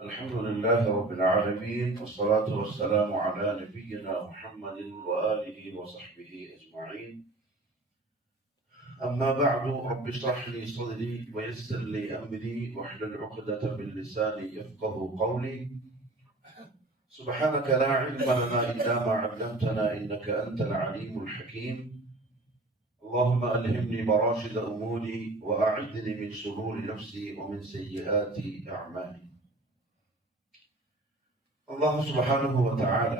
الحمد لله رب العالمين، والصلاة والسلام على نبينا محمد وآله وصحبه أجمعين. أما بعد، رب اشرح لي صدري ويسر لي أمري واحلل عقدة من لساني يفقه قولي. سبحانك لا علم لنا إلا ما علمتنا إنك أنت العليم الحكيم. اللهم ألهمني مراشد أموري وأعذني من شرور نفسي ومن سيئات أعمالي. അല്ലാഹു സുബ്ഹാനഹു വ തആല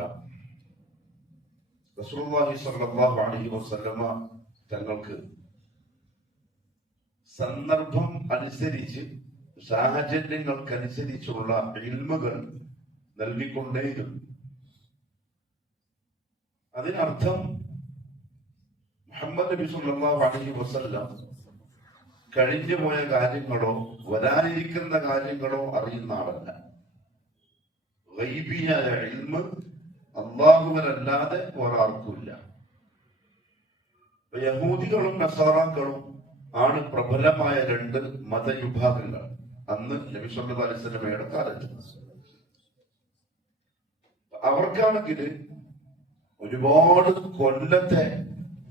റസൂലുള്ളാഹി സ്വല്ലല്ലാഹു അലൈഹി വസല്ലമ തങ്ങൾക്ക് സന്ദർഭം അനുസരിച്ച് സാഹചര്യങ്ങൾക്കനുസരിച്ചുള്ള ഇൽമുകൾ നൽകിക്കൊണ്ടേയിരുന്നു. അതിനർത്ഥം മുഹമ്മദ് നബി സ്വല്ലല്ലാഹു അലൈഹി വസല്ലം കഴിഞ്ഞു പോയ കാര്യങ്ങളോ വരാനിരിക്കുന്ന കാര്യങ്ങളോ അറിയുന്ന ആളല്ല. ഗൈബിയായ ഇൽമ് അല്ലാഹുവിനല്ലാതെ ഒരാൾക്കുമില്ല. യഹൂദികളും നസാറാക്കളും ആണ് പ്രബലമായ രണ്ട് മതവിഭാഗങ്ങൾ അന്ന് നബി സല്ലല്ലാഹു അലൈഹി വസല്ലമയുടെ കാലത്ത്. അവർക്കാണെങ്കിൽ ഒരുപാട് കൊല്ലത്തെ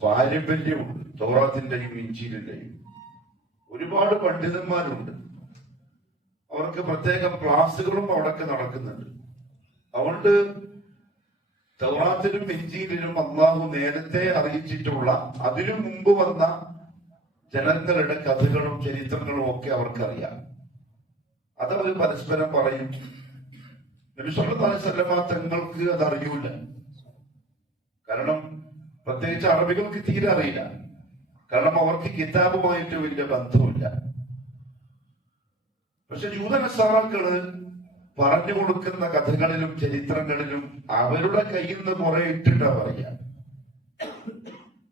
പാരമ്പര്യമുണ്ട്. തൗറാത്തിന്റെയും ഇഞ്ചീലിന്റെയും ഒരുപാട് പണ്ഡിതന്മാരുണ്ട്. അവർക്ക് പ്രത്യേകം ക്ലാസുകളും അവിടൊക്കെ നടക്കുന്നുണ്ട്. അതുകൊണ്ട് തൗറാത്തിലും ഇഞ്ചീലിലും അല്ലാഹു നേരത്തെ അറിയിച്ചിട്ടുള്ള അതിനു മുമ്പ് വന്ന ജനങ്ങളുടെ കഥകളും ചരിത്രങ്ങളും ഒക്കെ അവർക്കറിയാം. അതവർ പരസ്പരം പറയും. നബി സല്ലല്ലാഹു അലൈഹി വസല്ലമ തങ്ങൾക്ക് അതറിയൂല. കാരണം പ്രത്യേകിച്ച് അറബികൾക്ക് തീരെ അറിയില്ല. കാരണം അവർക്ക് കിതാബുമായിട്ട് വലിയ ബന്ധമില്ല. പക്ഷെ ജൂതനസാറാക്കള് പറഞ്ഞു കൊടുക്കുന്ന കഥകളിലും ചരിത്രങ്ങളിലും അവരുടെ കയ്യിൽ നിന്ന് കുറെ ഇട്ടിട്ടാ പറയാ.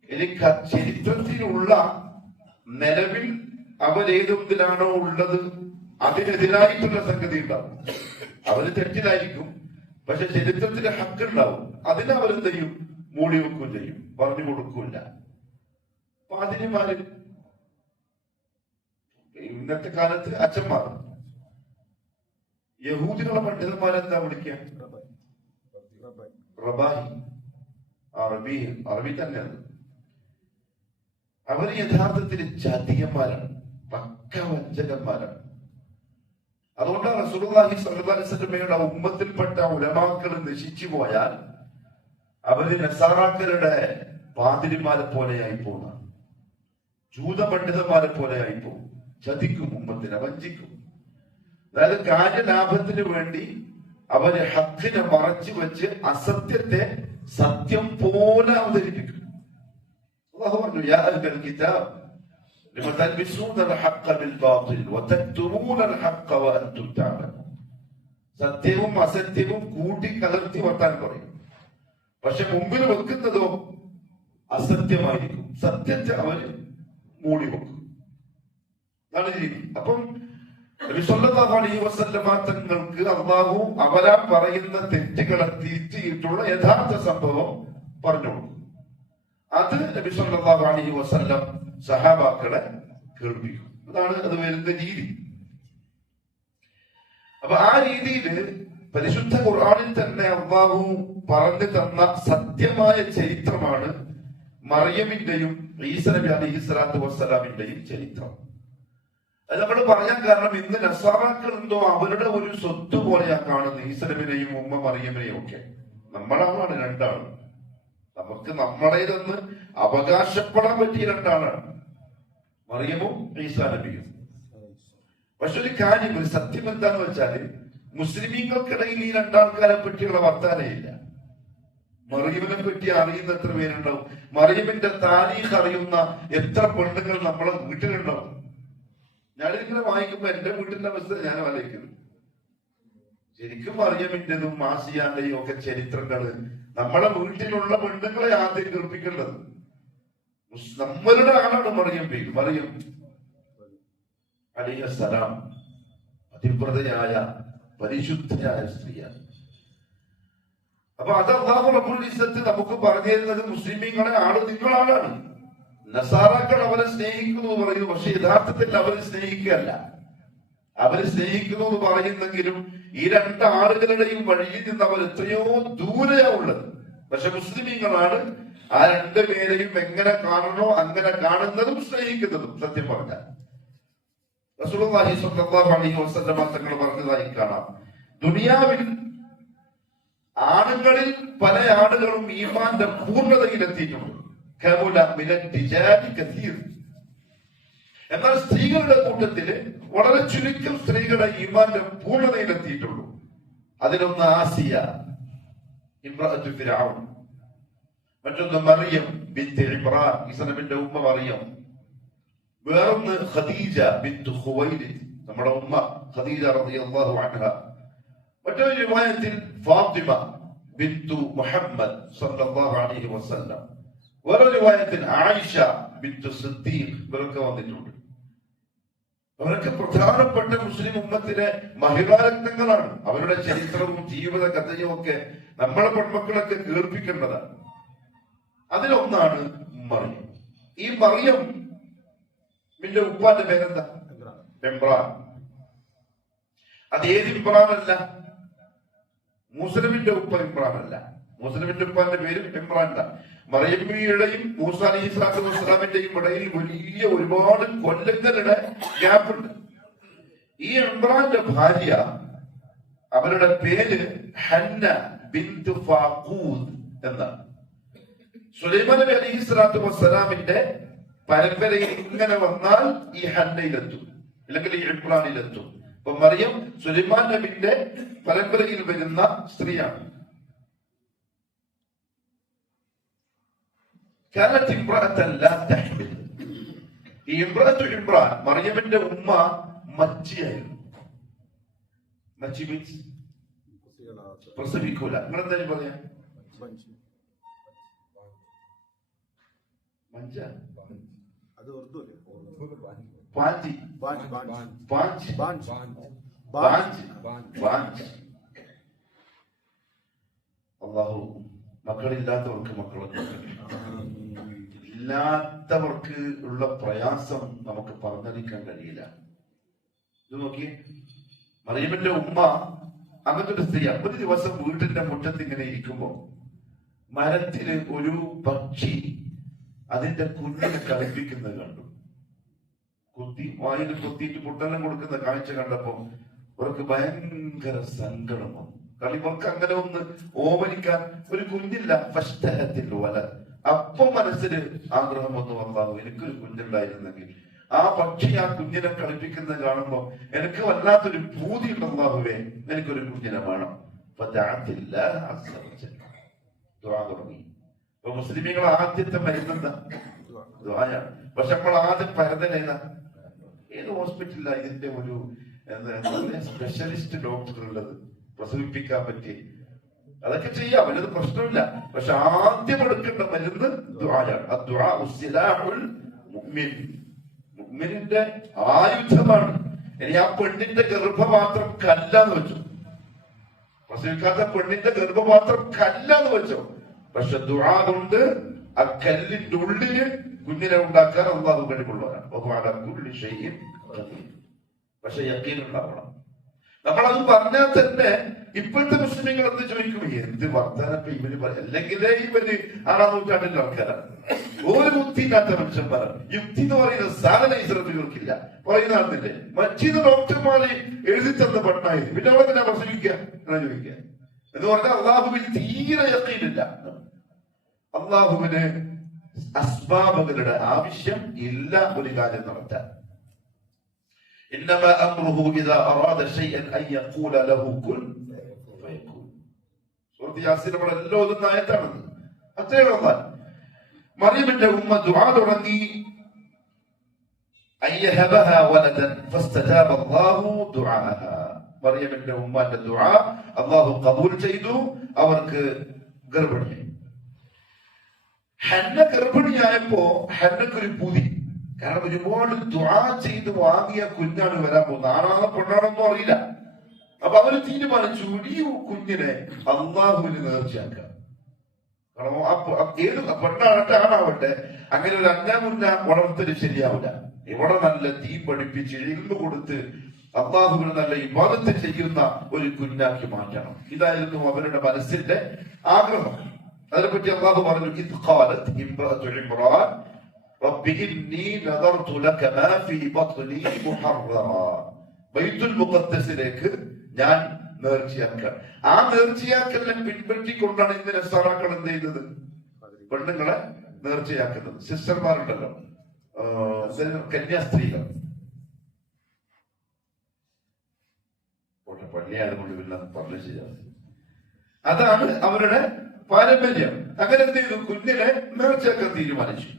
ഇനി ചരിത്രത്തിലുള്ള നിലവിൽ അവരേതൊന്നിലാണോ ഉള്ളത് അതിനെതിരായിട്ടുള്ള സംഗതി ഉണ്ടാവും. അവര് തെറ്റിലായിരിക്കും, പക്ഷെ ചരിത്രത്തിന്റെ ഹക്കുണ്ടാവും. അതിനവരെന്ത് ചെയ്യും? മൂടി വെക്കുകയും ചെയ്യും, പറഞ്ഞു കൊടുക്കൂല. പാതിരിമാര് ഇന്നത്തെ കാലത്ത് അച്ഛന്മാർ, യഹൂദികളെ പണ്ഡിതന്മാരെന്താ വിളിക്കുക? റബാഹി. അറബി തന്നെയാണ്. അവര് യഥാർത്ഥത്തിൽ ചതിയന്മാരാണ്, പക്ക വഞ്ചകന്മാരാണ്. അതുകൊണ്ടാണ് റസൂലുള്ളാഹി സ്വല്ലല്ലാഹു അലൈഹി വസല്ലമയുടെ ഉമ്മത്തിൽപ്പെട്ട ഉലമാക്കൾ നശിച്ചു പോയാൽ അവര് നസാറാക്കളുടെ പാതിരിമാരെ പോലെയായി പോകുന്ന, ജൂത പണ്ഡിതന്മാരെ പോലെയായി പോകും. ചതിക്കും, ഉമ്മത്തിനെ വഞ്ചിക്കും. അതായത് കാര്യലാഭത്തിന് വേണ്ടി അവര് ഹക്കിനെ മറച്ചു വെച്ച് അസത്യത്തെ സത്യം പോലെ അവതരിപ്പിക്കും. അല്ലാഹു പറഞ്ഞു, യാ അഹ്ലൽ കിതാബ് ലിമ തൽബിസൂനൽ ഹഖ്ഖ ബിൽ ബാതിൽ വതക്തുമൂനൽ ഹഖ്ഖ വഅൻതും തഅലമൂൻ. സത്യവും അസത്യവും കൂട്ടി കലർത്തി വർത്താൻ പറയും. പക്ഷെ മുമ്പിൽ വെക്കുന്നതോ അസത്യമായിരിക്കും. സത്യത്തെ അവര് മൂടി വെക്കും. അതാണ് രീതി. അപ്പം നബി സല്ലല്ലാഹു അലൈഹി വസല്ലമ തങ്ങൾക്ക് അല്ലാഹു അവരാ പറയുന്ന തെറ്റുകളെ തിരുത്തിയിട്ടുള്ള യഥാർത്ഥ സംഭവം പറഞ്ഞു കൊടുക്കും. അത് നബി സല്ലല്ലാഹു അലൈഹി വസല്ലം സഹാബാക്കളെ കേൾപ്പിക്കും. അതാണ് അത് വരുന്ന രീതി. അപ്പൊ ആ രീതിയിൽ പരിശുദ്ധ ഖുർആനിൽ തന്നെ അല്ലാഹു പറഞ്ഞു തന്ന സത്യമായ ചരിത്രമാണ് മറിയമിന്റെയും ഈസ നബി അലൈഹി സ്വലാത്തു വസ്സലാമിന്റെയും ചരിത്രം. അത് നമ്മൾ പറയാൻ കാരണം ഇന്ന് നസാറാക്കൾ എന്തോ അവരുടെ ഒരു സ്വത്ത് പോലെയാ കാണുന്നത് ഈസ നബിനെയും ഉമ്മ മറിയമിനെയും ഒക്കെ. നമ്മളാണ് രണ്ടാളും. നമുക്ക് നമ്മളേതെന്ന് അവകാശപ്പെടാൻ പറ്റിയ രണ്ടാളാണ്, മറിയമും ഈസാ നബിയും. പക്ഷെ ഒരു കാര്യം, ഒരു സത്യം എന്താന്ന് വെച്ചാല് മുസ്ലിമീങ്ങൾക്കിടയിൽ ഈ രണ്ടാൾക്കാരെ പറ്റിയുള്ള വർത്താനയില്ല. മറിയമിനെ പറ്റി അറിയുന്ന എത്ര പേരുണ്ടാവും? മറിയമിന്റെ താരീഖ് അറിയുന്ന എത്ര പെണ്ണുങ്ങൾ നമ്മളെ വീട്ടിലുണ്ടാവും? ഞാനിങ്ങനെ വായിക്കുമ്പോ എന്റെ വീട്ടിന്റെ അവസ്ഥ ഞാൻ ആലോചിക്കുന്നു. ശരിക്കും മറിയമിന്റെതും മാസിയാന്റെയും ഒക്കെ ചരിത്രങ്ങള് നമ്മളെ വീട്ടിലുള്ള പെണ്ണുങ്ങളെ ആദ്യം കേൾപ്പിക്കേണ്ടത്. നമ്മളുടെ ആളാണ് മറിയം അലൈഹിസ്സലാം. അതിവ്രതയായ പരിശുദ്ധയായ സ്ത്രീയാണ്. അപ്പൊ അത് അല്ലാഹു റബ്ബുൽ ഇസ്സത്ത് നമുക്ക് പറഞ്ഞു തരുന്നത് മുസ്ലിമീങ്ങളെ ആള് നിങ്ങളാണ്. നസാറാക്കൾ അവരെ സ്നേഹിക്കുന്നു എന്ന് പറയുന്നു, പക്ഷെ യഥാർത്ഥത്തിൽ അവരെ സ്നേഹിക്കുകയല്ല. അവര് സ്നേഹിക്കുന്നു എന്ന് പറയുന്നെങ്കിലും ഈ രണ്ടാളുകളുടെയും വഴിയിൽ നിന്ന് അവർ എത്രയോ ദൂരെയാ ഉള്ളത്. പക്ഷെ മുസ്ലിമീങ്ങളാണ് ആ രണ്ടുപേരെയും എങ്ങനെ കാണണോ അങ്ങനെ കാണുന്നതും സ്നേഹിക്കുന്നതും. സത്യം പറഞ്ഞാൽ റസൂലുള്ളാഹി സ്വല്ലല്ലാഹു അലൈഹി വസല്ലം തങ്ങൾ പറഞ്ഞതായി കാണാം, ദുനിയാവിൽ ആണുങ്ങളിൽ പല ആളുകളും ഈമാന്റെ പൂർണ്ണതയിലെത്തിയിട്ടുണ്ട്. എന്നാൽ സ്ത്രീകളുടെ കൂട്ടത്തില് വളരെ ചുരുക്കം സ്ത്രീകളുടെ ഈമാന്റെ പൂർണ്ണതയിലെത്തിയിട്ടുള്ളൂ. അതിലൊന്ന് ആസിയ ഇംറഅത്തു ഫിർഔൻ, മറ്റൊന്ന് മറിയം ബിൻത് ഇമ്രാൻ, ഈസനബിന്റെ ഉമ്മ മറിയം, വേറൊന്ന് ഖദീജ ബിൻത് ഖുവൈലിദ്, നമ്മുടെ ഉമ്മ ഖദീജ റളിയല്ലാഹു അൻഹ. മറ്റൊരു റിവായത്തിൽ ഫാത്തിമ ബിൻതു മുഹമ്മദ് സല്ലല്ലാഹു അലൈഹി വസല്ലം, വേറൊരു റിവായത്തിൽ ആയിഷ ബിൻതു സിദ്ദീഖ്, ഇവരൊക്കെ വന്നിട്ടുണ്ട്. അവരൊക്കെ പ്രധാനപ്പെട്ട മുസ്ലിം ഉമ്മത്തിലെ മഹിളാരത്നങ്ങളാണ്. അവരുടെ ചരിത്രവും ജീവിത കഥയും ഒക്കെ നമ്മളെ പെൺമക്കളൊക്കെ കേൾപ്പിക്കേണ്ടതാണ്. അതിലൊന്നാണ് മറിയം. ഈ മറിയം പിന്നെ ഉപ്പാന്റെ പേരെന്താ? ഇമ്രാൻ. അത് ഏത് ഇമ്രാനല്ല? മൂസനബിന്റെ ഉപ്പ ഇമ്രാനല്ല. മൂസനബിന്റെ ഉപ്പാന്റെ പേരും ഇമ്രാൻ. മറിയമ്മയുടെയും മൂസ അലൈഹി സ്വലാത്തു വസ്സലാമിന്റെയും ഇടയിൽ വലിയ ഒരുപാട് കൊല്ലങ്ങളുടെ ഗ്യാപ്പുണ്ട്. ഈ ഇമ്രാന്റെ ഭാര്യ, അവരുടെ പേര് ഹന്ന ബിൻത് ഫാഖൂദ് എന്നാണ്. സുലൈമാൻ നബി അലൈഹി സ്വലാത്തു വസ്സലാമിന്റെ പരമ്പരയിൽ ഇങ്ങനെ വന്നാൽ ഈ ഹന്നയിലെത്തും, അല്ലെങ്കിൽ ഈ ഇമ്രാനിലെത്തും. അപ്പൊ മറിയം സുലൈമാൻ നബിന്റെ പരമ്പരയിൽ വരുന്ന സ്ത്രീയാണ്. ഈ ഇമ്രാത്തു ഇമ്രാൻ, മറിയമിന്റെ ഉമ്മ മച്ചിയായിരുന്നു. മച്ചി മീൻസ് പ്രസവിക്കൂല. നിങ്ങളെന്തായാലും പറയാ മഞ്ച, പാഞ്ചി, അള്ളാഹു മക്കളില്ലാത്തവർക്ക് മക്കളൊക്കെ, ഇല്ലാത്തവർക്ക് ഉള്ള പ്രയാസം നമുക്ക് പറഞ്ഞറിയിക്കാൻ കഴിയില്ല. ഇത് നോക്കി, മറിയമിന്റെ ഉമ്മ അങ്ങനത്തെ ഒരു സ്ത്രീ. ഒരു ദിവസം വീട്ടിന്റെ മുറ്റത്ത് ഇങ്ങനെ ഇരിക്കുമ്പോ മരത്തില് ഒരു പക്ഷി അതിന്റെ കുഞ്ഞിനെ കളിപ്പിക്കുന്നത് കണ്ടു. വായിൽ കൊത്തിയിട്ട് പുട്ടെല്ലാം കൊടുക്കുന്ന കാഴ്ച കണ്ടപ്പോ അവർക്ക് ഭയങ്കര സങ്കടം വന്നു. കാരണം ഇവർക്ക് അങ്ങനെ ഒന്ന് ഓമനിക്കാൻ ഒരു കുഞ്ഞില്ല. ഫസ്തഹത്തിൽ വല, അപ്പം മനസ്സിന് ആഗ്രഹം വന്നു, വന്നാവൂ എനിക്കൊരു കുഞ്ഞുണ്ടായിരുന്നെങ്കിൽ. ആ പക്ഷി ആ കുഞ്ഞിനെ കളിപ്പിക്കുന്നത് കാണുമ്പോ എനിക്ക് വല്ലാത്തൊരു പൂതി ഉള്ളാഹുവേ, എനിക്കൊരു കുഞ്ഞിനെ വേണം. തുടങ്ങി. അപ്പൊ മുസ്ലിമീങ്ങൾ ആദ്യത്തെ മരുന്നെന്താ? ദുആയാണ്. പക്ഷെ അപ്പോൾ ആദ്യം പരതലേതാ? ഏത് ഹോസ്പിറ്റലിലാണ് ഇതിന്റെ ഒരു സ്പെഷ്യലിസ്റ്റ് ഡോക്ടർ ഉള്ളത് പ്രസവിപ്പിക്കാൻ പറ്റി? അതൊക്കെ ചെയ്യാം, വലുത് പ്രശ്നമില്ല. പക്ഷെ ആദ്യം എടുക്കേണ്ട മരുന്ന് ദുആയാണ്. മുഅ്മിനിന്റെ ആയുധമാണ്. ഇനി ആ പെണ്ണിന്റെ ഗർഭപാത്രം കല്ലാന്ന് വെച്ചു, പ്രസവിക്കാത്ത പെണ്ണിന്റെ ഗർഭപാത്രം കല്ലാന്ന് വെച്ചോ, പക്ഷെ ദുആ കൊണ്ട് ആ കല്ലിന്റെ ഉള്ളില് കുഞ്ഞിനെ ഉണ്ടാക്കാൻ അല്ലാഹു കഴിവുള്ളവരാണ്. പക്ഷെ യഖീൻ ഉണ്ടാവണം. നമ്മളത് പറഞ്ഞാൽ തന്നെ ഇപ്പോഴത്തെ മുസ്ലിങ്ങൾ എന്ത് ചോദിക്കും? എന്ത് വർദ്ധനപ്പ് ഇവര് പറയും, അല്ലെങ്കിലേ ഇവര് 6-ാം നൂറ്റാണ്ടിലെ ആൾക്കാരാണ്. ഒരു ബുദ്ധിയില്ലാത്ത മനുഷ്യന്മാർ. യുക്തി എന്ന് പറയുന്ന സാധനം ഇസ്ലാമികൾക്കില്ല. പറയുന്ന ആളിന്റെ മറ്റീന്ന് ഡോക്ടർമാര് എഴുതി തന്ന പെണ്ണായിരുന്നു, പിന്നെ അവിടെ തന്നെ പ്രസവിക്കുക എന്നാ ചോദിക്കുക. എന്ന് പറഞ്ഞാൽ അള്ളാഹുവിൽ തീരെ യഖീനില്ല. അള്ളാഹുവിന് അസ്ബാബുകളുടെ ആവശ്യം ഇല്ല ഒരു കാര്യം നടത്താൻ. إنما أمره إذا أراد شيئا أن يقول له كن فيكون. സൂറത്ത് യാസീൻ നമ്മളെല്ലാം ഓതുന്ന ആയത്താണത്. അത്രയുള്ള മറിയമിന്റെ ഉമ്മ ദുആ തുടങ്ങി. അയ്യഹബഹാ വലദൻ ഫസ്തജാബ അല്ലാഹു ദുആഹഹാ. മറിയമിന്റെ ഉമ്മാന്റെ ദുആ അല്ലാഹു ഖബൂൽ ചെയ്തു. അവർക്ക് ഗർഭിണിയായി. ഹന്ന ഗർഭിണിയായപ്പോ ഹന്നക്കൊരു പൂതി. കാരണം ഒരുപാട് ദുആ ചെയ്ത് വാങ്ങിയ കുഞ്ഞാണ് വരാൻ പോകുന്നത്. ആണാണോ പെണ്ണാണെന്നോ അറിയില്ല. അപ്പൊ അവര് തീരുമാനിച്ചു ഈ കുഞ്ഞിനെ അള്ളാഹുവിന് നേർച്ചയാക്കുക. കാരണം ഏത് പെണ്ണാവട്ടെ ആണാവട്ടെ അങ്ങനെ ഒരു അഞ്ഞാമുന്ന വളർത്തല് ശരിയാവില്ല. ഇവിടെ നല്ല തീ പഠിപ്പിച്ച് ഇൽമു കൊടുത്ത് അള്ളാഹുവിന് നല്ല ഇബാദത്ത് ചെയ്യുന്ന ഒരു കുഞ്ഞാക്കി മാറ്റണം. ഇതായിരുന്നു അവരുടെ മനസ്സിന്റെ ആഗ്രഹം. അതിനെപ്പറ്റി അള്ളാഹു പറഞ്ഞു, ഇദ് ഖാലത് ഇംറഅതു ഇംറാൻ റബ്ബി ഇന്നി നദർതു ലക മാ ഫീ ബത്നി മുഹററ. ബൈത്തുൽ മുഖദ്ദസിലേക്ക് ഞാൻ നേർച്ചയാക്കുക. ആ നേർച്ചയാക്കലിനെ പിൻപറ്റിക്കൊണ്ടാണ് ഇന്ന് നസാറാക്കൾ എന്ത് ചെയ്തത്? പെണ്ണുങ്ങളെ നേർച്ചയാക്കുന്നത്. സിസ്റ്റർമാരുണ്ടല്ലോ, കന്യാസ്ത്രീകൾ. പള്ളിയായതുകൊണ്ട് പിന്നെ പറഞ്ഞു ചെയ്യാം. അതാണ് അവരുടെ പാരമ്പര്യം. അങ്ങനെ എന്ത് ചെയ്തു? കുഞ്ഞിനെ നേർച്ചയാക്കാൻ തീരുമാനിച്ചു.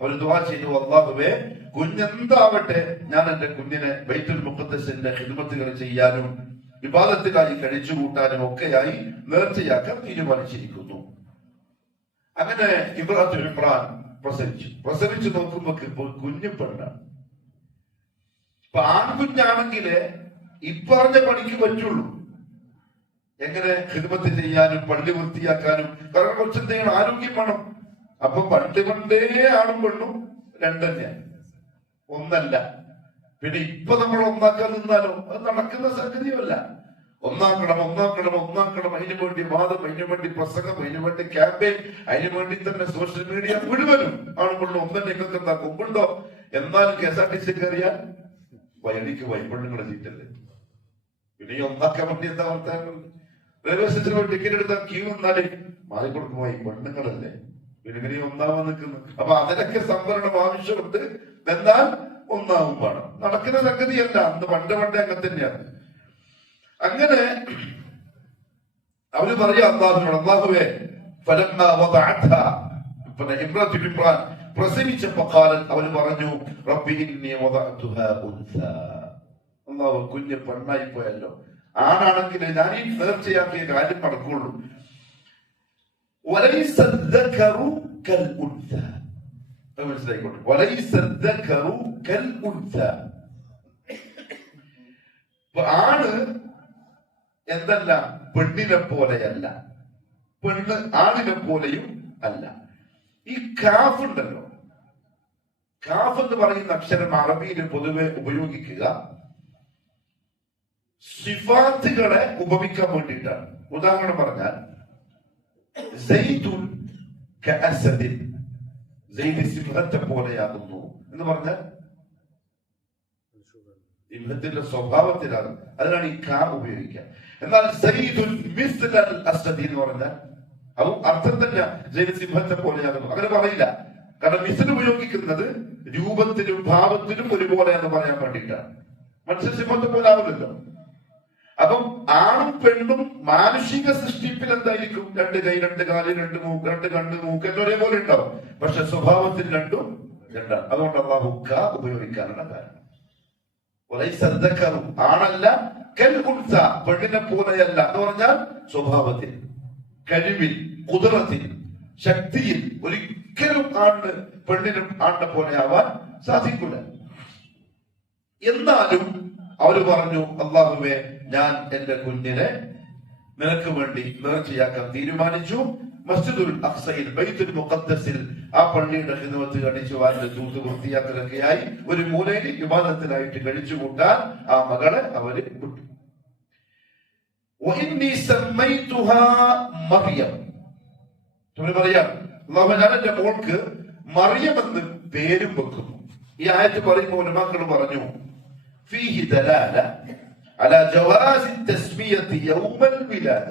അവർ ദുആ ചെയ്തു, അല്ലാഹുവേ കുഞ്ഞെന്താവട്ടെ, ഞാൻ എന്റെ കുഞ്ഞിനെ ബൈത്തുൽ മുഖദ്ദസിന്റെ ഖിദ്മത്തുകൾ ചെയ്യാനും വിവാദത്തിലായി കഴിച്ചുകൂട്ടാനും ഒക്കെയായി നേർച്ചയാക്കാൻ തീരുമാനിച്ചിരിക്കുന്നു. അങ്ങനെ ഇംറഅത്തുൽ ഇംറാൻ പ്രസവിച്ചു നോക്കുമ്പോ കുഞ്ഞു പെണ്ണാണ്. ഇപ്പൊ ആൺകുഞ്ഞാണെങ്കിലേ ഇപ്പറഞ്ഞ പണിക്ക് പറ്റുള്ളൂ. എങ്ങനെ ഖിദ്മത്ത് ചെയ്യാനും പള്ളി വൃത്തിയാക്കാനും. കാരണം കുറച്ചെന്ത് ചെയ്യണം? ആരോഗ്യം വേണം. അപ്പൊ പണ്ടേ ആണും പെണ്ണും രണ്ടന്നെയാണ്, ഒന്നല്ല. പിന്നെ ഇപ്പൊ നമ്മൾ ഒന്നാക്കാൻ നിന്നാലോ അത് നടക്കുന്ന സംഗതിയല്ല. ഒന്നാക്കണം. അതിനു വേണ്ടി വാദം, അതിനു വേണ്ടി പ്രസംഗം, അതിനു വേണ്ടി ക്യാമ്പയിൻ, അതിനു വേണ്ടി തന്നെ സോഷ്യൽ മീഡിയ മുഴുവനും ആണുകൊണ്ടും ഒന്നും നിങ്ങൾക്ക് എന്താ കൊമ്പുണ്ടോ? എന്നാലും KSRTC കയറിയാൽ വയലിക്ക് വൈപെണ്ണുങ്ങളെ ചീറ്റല്ലേ. പിന്നെ ഈ ഒന്നാക്കാൻ വേണ്ടി എന്താ വർത്താനം? റെയിൽവേ സ്റ്റേഷനിൽ പോയി ടിക്കറ്റ് എടുത്താൽ ക്യൂ നിന്നാലേ മാറിക്കൊടുക്കുമ്പോ ഈ പെണ്ണുങ്ങളല്ലേ പിന്നെ ഒന്നാവാൻ നിൽക്കുന്നു. അപ്പൊ അതിനൊക്കെ സംവരണം ആവശ്യമുണ്ട്. എന്നാൽ ഒന്നാവും വേണം. നടക്കുന്ന സംഗതിയല്ല. അന്ന് പണ്ടേ അങ്ങനെ തന്നെയാണ്. അങ്ങനെ അവര് പറയാ അള്ളാഹുവിനോട്, അള്ളാഹുവേ ഇംറഅത്തുൽ ഇംറാൻ പ്രസവിച്ചപ്പോ അവര് പറഞ്ഞു, റബ്ബി ഇന്നി വദഅതുഹാ ഉൻസാ. അല്ലാഹു കുഞ്ഞ് പെണ്ണായി പോയല്ലോ. ആണാണെങ്കിൽ ഞാൻ ഈ നേർച്ചയാക്കിയ കാര്യം നടക്കുള്ളൂ. വലൈസ الذكر كالأنثى. മനസ്സിലായിക്കോട്ടെ. വലൈസ الذكر كالأنثى. ആണ് എന്തല്ല, പെണ്ണിനെ പോലെയല്ല, പെണ്ണ് ആണിനെ പോലെയും അല്ല. ഈ കാഫ് ഉണ്ടല്ലോ, കാഫ് എന്ന് പറയുന്ന അക്ഷരം അറബിയിൽ പൊതുവെ ഉപയോഗിക്കുക സിഫാത്തുകളെ ഉപമിക്കാൻ വേണ്ടിയിട്ടാണ്. ഉദാഹരണം പറഞ്ഞാൽ സെയ്ദുൻ കഅസദിൻ, സെയ്ദ് സിംഹത്തെ പോലെയാകുന്നു എന്ന് പറഞ്ഞാൽ സിംഹത്തിന്റെ സ്വഭാവത്തിലാണ്. അതിനാണ് ഈ കാ ഉപയോഗിക്കുക. എന്നാൽ സെയ്ദുൻ മിസ്ലൽ അസദി എന്ന് പറഞ്ഞാൽ അത് അർത്ഥം തന്നെ സെയ്ദ് സിംഹത്തെ പോലെയാകുന്നു അങ്ങനെ പറയില്ല. കാരണം മിസ്ൽ ഉപയോഗിക്കുന്നത് രൂപത്തിലും ഭാവത്തിലും ഒരുപോലെയാന്ന് പറയാൻ വേണ്ടിയിട്ടാണ്. മനുഷ്യ സിംഹത്തെ പോലെ ആവില്ലല്ലോ. അപ്പം ആണും പെണ്ണും മാനുഷിക സൃഷ്ടിപ്പിൽ എന്തായിരിക്കും? രണ്ട് കൈ, രണ്ട് കാല്, രണ്ട് മൂക്ക്, രണ്ട് കണ്ണ്, മൂക്ക് എല്ലാം ഒരേപോലെ ഉണ്ടാവും. പക്ഷെ സ്വഭാവത്തിൽ രണ്ടും രണ്ടാണ്. അതുകൊണ്ട് അല്ലാഹു ക ഉപയോഗിക്കാനുള്ള കാരണം. ആണല്ല, പെണ്ണിനെ പോലെയല്ല എന്ന് പറഞ്ഞാൽ സ്വഭാവത്തിൽ, കഴിവിൽ, കുതിരത്തിൽ, ശക്തിയിൽ ഒരിക്കലും ആണിന് പെണ്ണിനും ആണിനെ പോലെ ആവാൻ സാധിക്കില്ല. എന്നാലും അവര് പറഞ്ഞു, അല്ലാഹുവേ ഞാൻ എന്റെ കുഞ്ഞിനെ നിനക്ക് വേണ്ടി നേർച്ചയാക്കാൻ തീരുമാനിച്ചു. മസ്ജിദുൽ അഖ്സയിൽ, ബൈത്തുൽ മുഖദ്ദസിൽ ആ പള്ളിയുടെ ഖിദ്മത്ത് കഴിച്ചു വാന്റെ തൂത്ത് വൃത്തിയാക്കലൊക്കെയായി ഒരു മൂലയിൽ ഇബാദത്തിലായിട്ട് കഴിച്ചു കൂട്ടാൻ ആ മകളെ അവര് വിട്ടു. മറിയം പറയാം, അല്ലാഹു ഞാൻ എന്റെ മോൾക്ക് മറിയം എന്ന് പേരും വെക്കുന്നു. ഈ ആയത്ത് പറയുമ്പോൾ ഉലമാക്കൾ പറഞ്ഞു, ഫീഹി ദലാല അലാ ജവാസി തസ്മിയത്തി യൗമൽ വിലാദ.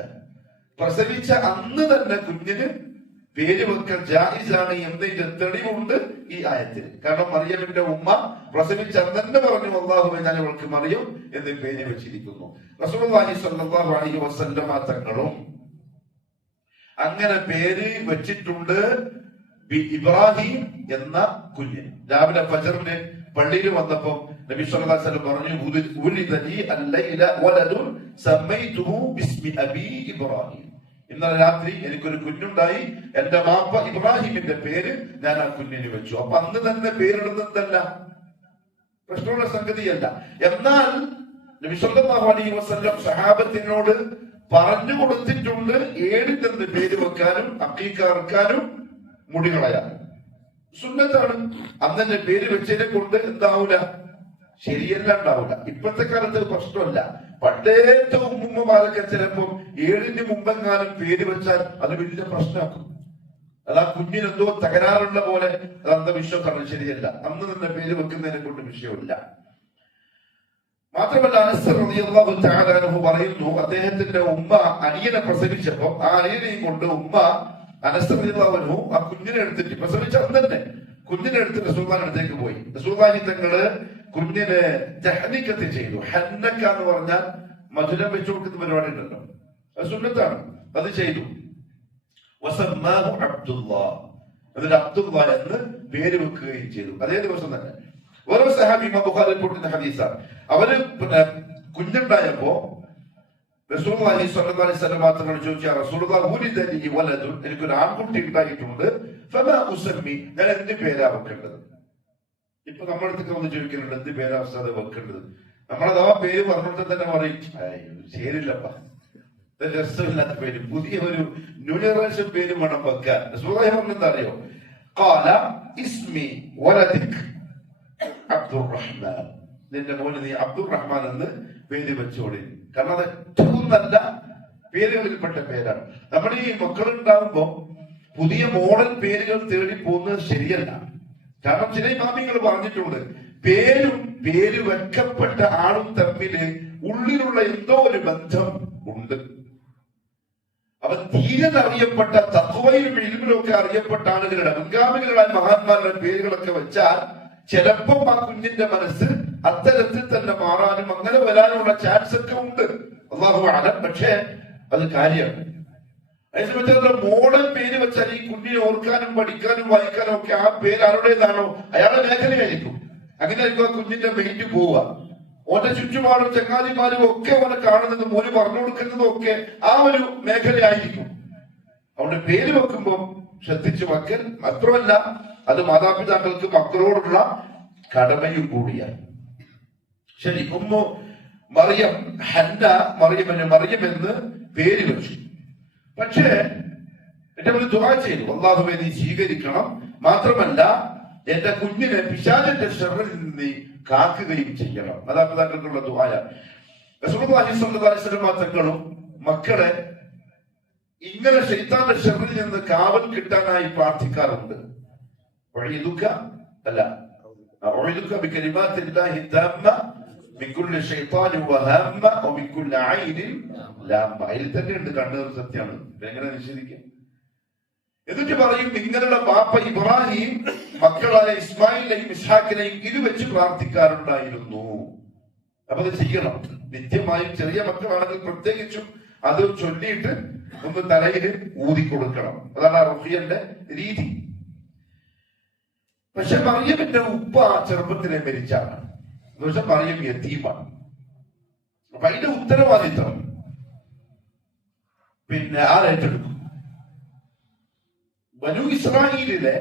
പ്രസവിച്ച അന്ന് തന്നെ കുഞ്ഞിന് പേര് വെക്കൽ ജായിസാണ് എന്നതിന്റെ തെളിവുണ്ട് ഈ ആയത്തിൽ. കാരണം മറിയമിന്റെ ഉമ്മ പ്രസവിച്ച അന്ന് തന്നെ പറഞ്ഞു, അല്ലാഹുവേ ഞാൻ അവൾക്ക് മറിയം എന്ന് പേര് വെച്ചിരിക്കുന്നു. റസൂലുള്ളാഹി സ്വല്ലല്ലാഹു അലൈഹി വസല്ലമ തങ്ങളും അങ്ങനെ പേര് വെച്ചിട്ടുണ്ട്. ഇബ്രാഹിം എന്ന കുഞ്ഞ്. രാവിലെ ഫജറിന് പള്ളിയിൽ വന്നപ്പോ നബി സല്ലല്ലാഹു അലൈഹി വസല്ലം പറഞ്ഞു, ഉലിദലി അല്ലൈല വലദുൻ സമ്മൈതുഹു ബിസ്മി അബി ഇബ്രാഹിം. ഇന്നലെ രാത്രി എനിക്കൊരു കുഞ്ഞുണ്ടായി, എന്റെ മാപ്പ ഇബ്രാഹിമിന്റെ പേര് ഞാൻ ആ കുഞ്ഞിന് വെച്ചു. അപ്പൊ അന്ന് തന്നെ പേരിടുന്നതല്ല, പ്രശ്നമുള്ള സംഗതിയല്ല. എന്നാൽ നബി സല്ലല്ലാഹു അലൈഹി വസല്ലം സഹാബത്തിനോട് പറഞ്ഞു കൊടുത്തിട്ടുണ്ട് ഏടിന്റെ പേര് വെക്കാനും അഖീഖ അറുക്കാനും മുടി കളയാനും. സുന്നത്താണ്. അന്നെ പേര് വെച്ചതിനെ കൊണ്ട് എന്താവൂല, ശരിയല്ല ഉണ്ടാവില്ല. ഇപ്പോഴത്തെ കാലത്ത് പ്രശ്നമല്ല. പണ്ടേത്തെ ഉമ്മുമ്മമാരൊക്കെ ചിലപ്പോ 7ന് മുമ്പെങ്ങാനും പേര് വെച്ചാൽ അത് വലിയ പ്രശ്നമാക്കും. അത് ആ കുഞ്ഞിനെന്തോ തകരാറുള്ള പോലെ അത് അന്ധവിശ്വാസമാണ്. ശരിയല്ല. അന്ന് തന്നെ പേര് വെക്കുന്നതിനെ കൊണ്ട് വിഷയമില്ല. മാത്രമല്ല അനസ് റളിയല്ലാഹു തആല അൻഹു പറയുന്നു, അദ്ദേഹത്തിന്റെ ഉമ്മ അനിയനെ പ്രസവിച്ചപ്പോ ആ അനിയനെയും കൊണ്ട് ഉമ്മ അനസ് റളിയല്ലാഹു അൻഹു ആ കുഞ്ഞിനെ എടുത്തിട്ട് പ്രസവിച്ച അന്ന് തന്നെ കുഞ്ഞിനെ എടുത്ത് റസൂലുള്ളാഹിന്റെ അടുത്തേക്ക് പോയി. റസൂലുള്ളാഹി തങ്ങള് കുഞ്ഞിനെ തഹ്നിക്കത്ത് ചെയ്തു. ഹന്നക്ക എന്ന് പറഞ്ഞാൽ മധുരം വെച്ചു കൊടുക്കുന്ന പരിപാടി ഉണ്ടല്ലോ, അത് സുന്നത്താണ്. അത് ചെയ്തു. വസമ്മാഹു അബ്ദുല്ലാഹ്, അതിന് അബ്ദുല്ലാഹ് എന്ന് പേര് വെക്കുകയും ചെയ്തു. അതേ ദിവസം തന്നെ ഓരോ സഹാബി ഇമാം ബുഖാരി റിപ്പോർട്ട് ഹദീസാണ്. അവര് കുഞ്ഞുണ്ടായപ്പോ റസൂലുള്ളാഹി സ്വല്ലല്ലാഹു അലൈഹി വസല്ലം മാത്രമാണ് ചോദിച്ചാൽ റസൂലുള്ളാഹി ഉലിദ ലി വലദുൻ, എനിക്കൊരു ആൺകുട്ടി ഉണ്ടായിട്ടുണ്ട്, ഫമാ ഉസമ്മി, ഞാൻ എന്ത് പേരാ വെക്കേണ്ടത്? ഇപ്പൊ നമ്മുടെ അടുത്തൊക്കെ വന്ന് ചോദിക്കുന്നുണ്ട് എന്ത് പേരാ ഉസ്താദ് വെക്കേണ്ടത്? നമ്മളത് ആ പേര് പറഞ്ഞിട്ട് തന്നെ പറയും ശരിയില്ലപ്പ, രസമില്ലാത്ത പേര്, പുതിയ ഒരു ന്യൂ ജനറേഷൻ പേര് വേണം വെക്കാൻ. റസൂലുള്ളാഹി പറഞ്ഞെന്താ അറിയോ? ഖാല ഇസ്മി വലദിക് അബ്ദുറഹ്മാൻ, നിന്റെ മോന് നീ അബ്ദുറഹ്മാൻ എന്ന് പേര് വെച്ചോളി. കാരണം അത് ഏറ്റവും നല്ല പേരുകളിൽപ്പെട്ട പേരാണ്. നമ്മൾ ഈ മക്കളുണ്ടാകുമ്പോ പുതിയ മോഡൽ പേരുകൾ തേടി പോകുന്നത് ശരിയല്ല. കാരണം ചില ഇമാമിങ്ങൾ പറഞ്ഞിട്ടുണ്ട്, പേരും പേര് വെക്കപ്പെട്ട ആളും തമ്മില് ഉള്ളിലുള്ള എന്തോ ഒരു ബന്ധം ഉണ്ട്. അവ തീരെ അറിയപ്പെട്ട തഖ്വയിലും ഇൽമിലും ഒക്കെ അറിയപ്പെട്ട ആളുകളുടെ മുൻഗാമികളായ മഹാന്മാരുടെ പേരുകളൊക്കെ വെച്ചാൽ ചിലപ്പം ആ കുഞ്ഞിന്റെ മനസ്സ് അത്തരത്തിൽ തന്നെ മാറാനും അങ്ങനെ വരാനുള്ള ചാൻസ് ഒക്കെ ഉണ്ട്. അല്ലാഹു അലം. പക്ഷേ അത് കാര്യമാണ്. അതേസമയത്ത് മോഡൽ പേര് വെച്ചാൽ ഈ കുഞ്ഞിനെ ഓർക്കാനും പഠിക്കാനും വായിക്കാനും ഒക്കെ ആ പേര് ആരുടേതാണോ അയാളുടെ മേഖലയായിരിക്കും. അങ്ങനെയായിരിക്കും ആ കുഞ്ഞിന്റെ മെയിന്റ് പോവുക. ഓന്റെ ചുറ്റുപാടും ചങ്ങാതിമാരും ഒക്കെ ഓനെ കാണുന്നതും ഓന് പറഞ്ഞു കൊടുക്കുന്നതും ഒക്കെ ആ ഒരു മേഖലയായിരിക്കും. അവിടെ പേര് വെക്കുമ്പോൾ ശ്രദ്ധിച്ചു വെക്കൽ. മാത്രമല്ല അത് മാതാപിതാക്കൾക്ക് മക്കളോടുള്ള കടമയും കൂടിയാണ്. ശരി, ഉമ്മു മറിയം ഹന്ന മറിയം എന്ന് പേര് വെച്ചു. പക്ഷേ ഏറ്റവും ദുആ ചെയ്തു, അല്ലാഹുവേ നീ സ്വീകരിക്കണം, മാത്രമല്ല എന്റെ കുഞ്ഞിനെ പിശാചിന്റെ ശർറിൽ നിന്ന് നീ കാക്കുകയും ചെയ്യണം. മാതാപിതാക്കൾക്കുള്ള ദുആയാണ്. റസൂലുള്ളാഹി സ്വല്ലല്ലാഹു അലൈഹി വസല്ലം തങ്ങളും മക്കളെ ഇങ്ങനെ ശൈത്താന്റെ ശർറിൽ നിന്ന് കാവൽ കിട്ടാനായി പ്രാർത്ഥിക്കാറുണ്ട്. അല്ല, ബികലിമാത്തില്ലാഹി തമ്മ മിൻ കുല്ലി ശൈത്താനിൻ വഹമ്മ വമിൻ കുല്ലി ഐനിൻ ലാമ്മ. അതിൽ തന്നെയുണ്ട് കണ്ണുകൾ സത്യമാണ്. എങ്ങനെ നിഷേധിക്കാം? എന്നിട്ട് പറയും, നിങ്ങളുടെ ബാപ്പ ഇബ്രാഹിം മക്കളായ ഇസ്മായിലിനെയും ഇസ്ഹാക്കിനെയും ഇത് വെച്ച് പ്രാർത്ഥിക്കാറുണ്ടായിരുന്നു. അപ്പൊ അത് ചെയ്യണം നിത്യമായും. ചെറിയ മക്കളാണെങ്കിൽ പ്രത്യേകിച്ചും അത് ചൊല്ലിയിട്ട് ഒന്ന് തലയിൽ ഊതി കൊടുക്കണം. അതാണ് ആ റുഖിയന്റെ രീതി. പക്ഷെ മറിയമിന്റെ ഉപ്പ ചെറുപ്പത്തിലെ മരിച്ചാണ്. എന്നുവെച്ചാൽ മറിയം യതീമാണ്. അപ്പൊ അതിന്റെ ഉത്തരവാദിത്വം പിന്നെ ആരേറ്റെടുക്കും? ബനൂ ഇസ്രായേലിലെ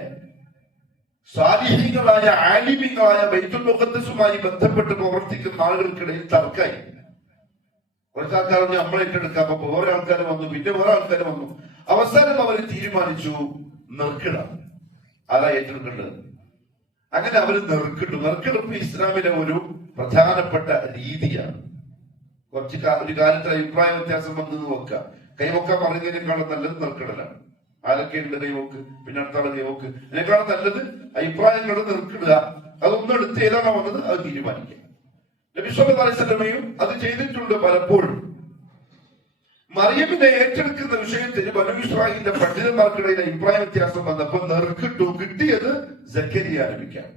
സാലിഹീങ്ങളായ ആലിമീങ്ങളായ ബൈത്തുൽ മുഖദ്ദസുമായി ബന്ധപ്പെട്ട് പ്രവർത്തിക്കുന്ന ആളുകൾക്കിടയിൽ തർക്കമായി. കുറച്ച് ആൾക്കാർ നമ്മൾ ഏറ്റെടുക്കാം, അപ്പൊ വേറെ ആൾക്കാർ വന്നു, പിന്നെ വേറെ ആൾക്കാർ വന്നു. അവസാനം അവർ തീരുമാനിച്ചു നെറുക്കിടാം, അതാ ഏറ്റെടുക്കേണ്ടത്. അങ്ങനെ അവർ നെറുക്കെടുപ്പ് ഇസ്ലാമിലെ ഒരു പ്രധാനപ്പെട്ട രീതിയാണ്. ഒരു കാലത്ത് അഭിപ്രായ വ്യത്യാസം വന്നത് നോക്കുക. കൈവക്കാൻ പറയുന്നതിനേക്കാളും നല്ലത് നെറുക്കിടലാണ്. ആരൊക്കെയുണ്ട് കൈവോക്ക്, പിന്നെ അടുത്താളെ കൈവോക്ക്, അതിനേക്കാളും നല്ലത് അഭിപ്രായങ്ങൾ നെറുക്കിടുക. അതൊന്നും എടുത്ത് ഏതാണോ വന്നത് അത് തീരുമാനിക്കുക. നബി സല്ലല്ലാഹു അലൈഹി വസല്ലമയും അത് ചെയ്തിട്ടുണ്ട് പലപ്പോഴും. മറിയമിനെ ഏറ്റെടുക്കുന്ന വിഷയത്തിൽ ബനൂ ഇസ്രായേലിന്റെ പണ്ഡിതന്മാർക്കിടയിൽ അഭിപ്രായ വ്യത്യാസം വന്നപ്പോൾ നെറുക്കിട്ടു. കിട്ടിയത് സക്കരിയ നബിക്കാണ്.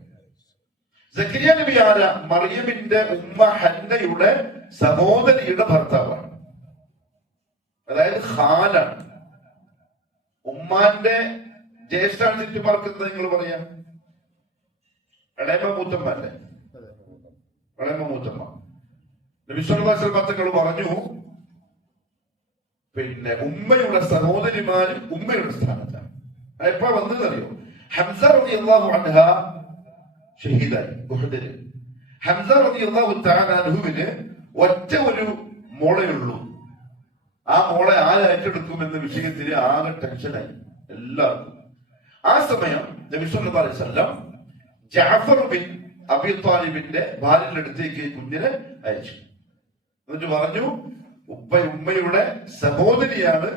സക്കരിയ നബി ആരാ? മറിയമിന്റെ ഉമ്മ ഹന്നയുടെ സഹോദരിയുടെ ഭർത്താവാണ്. അതായത് ഖാലാണ്. ഉമ്മാന്റെ ജ്യേഷ്ഠാൻ ചുറ്റുമാർക്ക് നിങ്ങൾ പറയാം ഇളയമ മൂത്തമ്മ അല്ലേ? ഇളയമ മൂത്തമ്മ. നബി സല്ലല്ലാഹു അലൈഹി വസല്ലം തങ്ങൾ പറഞ്ഞു, പിന്നെ ഉമ്മയുടെ സഹോദരിമാരും ഉമ്മയുടെ സ്ഥാനത്താണ്. എപ്പോ വന്നതറിയോ? ഹംസ റളിയല്ലാഹു അൻഹ ഷഹീദായി ഉഹദില്. ഹംസ റളിയല്ലാഹു തആല അൻഹുവിന് ഒറ്റ ഒരു മോളെയുള്ളൂ. ആ മോളെ ആര് ഏറ്റെടുക്കും എന്ന വിഷയത്തിൽ ആകെ ടെൻഷനായി എല്ലാവർക്കും. ആ സമയം നബി സല്ലല്ലാഹു അലൈഹി വസല്ലം ജഅഫർ ബിൻ അബീ ത്വാലിബിന്റെ ഭാര്യയുടെ അടുത്തേക്ക് കുഞ്ഞിനെ അയച്ചു. എന്നിട്ട് പറഞ്ഞു, ഉമ്മയുടെ സഹോദരിയാണ്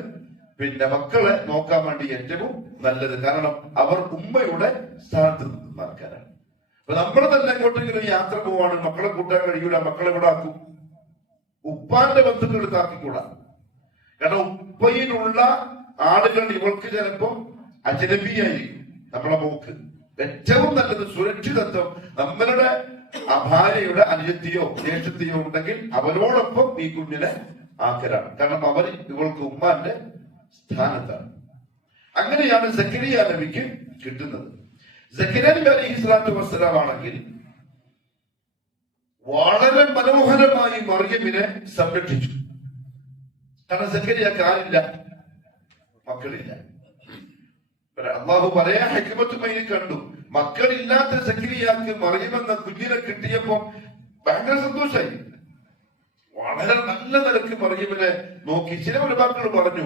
പിന്നെ മക്കളെ നോക്കാൻ വേണ്ടി ഏറ്റവും നല്ലത്, കാരണം അവർ ഉമ്മയുടെ സ്ഥാനത്ത് നിൽക്കാനാണ്. അപ്പൊ നമ്മൾ തന്നെ എങ്ങോട്ടെങ്കിലും യാത്ര പോവാണ്, മക്കളെ കൂട്ടാൻ കഴിയൂല, മക്കളെ ഇവിടെ ആക്കും, ഉപ്പാന്റെ ബന്ധുക്കൾ എടുത്താക്കിക്കൂടാ. കാരണം ഉപ്പയിലുള്ള ആളുകൾ ഇവൾക്ക് ചിലപ്പോ അജനബിയായിരിക്കും. നമ്മളെ മോക്ക് ഏറ്റവും നല്ലത് സുരക്ഷിതത്വം നമ്മളുടെ ഭാര്യയുടെ അനുജത്തിയോ ജ്യേഷ്ഠത്തിയോ ഉണ്ടെങ്കിൽ അവരോടൊപ്പം ഈ കുഞ്ഞിനെ ആക്കലാണ്. കാരണം അവർ ഇവൾക്ക് ഉമ്മാന്റെ സ്ഥാനത്താണ്. അങ്ങനെയാണ് സക്കരിയ നബിക്ക് കിട്ടുന്നത്. സക്കരിയ നബി അലൈഹി സ്വലാത്തു വസ്സലാം ആണെങ്കിൽ വളരെ മനോഹരമായി മറിയമിനെ സംരക്ഷിച്ചു. കാരണം സക്കരിയക്ക് ആരില്ല, മക്കളില്ല. അള്ളാഹു പറയാ ഹിക്മത്തുമായി കണ്ടു, മക്കളില്ലാത്ത സക്കരിയാക്ക് മറിയമെന്ന കുഞ്ഞിനെ കിട്ടിയപ്പോ ഭയങ്കര സന്തോഷായി. വളരെ നല്ല നിലക്ക് മറിയമിനെ നോക്കി. ചില ഒരുപാക്കൾ പറഞ്ഞു,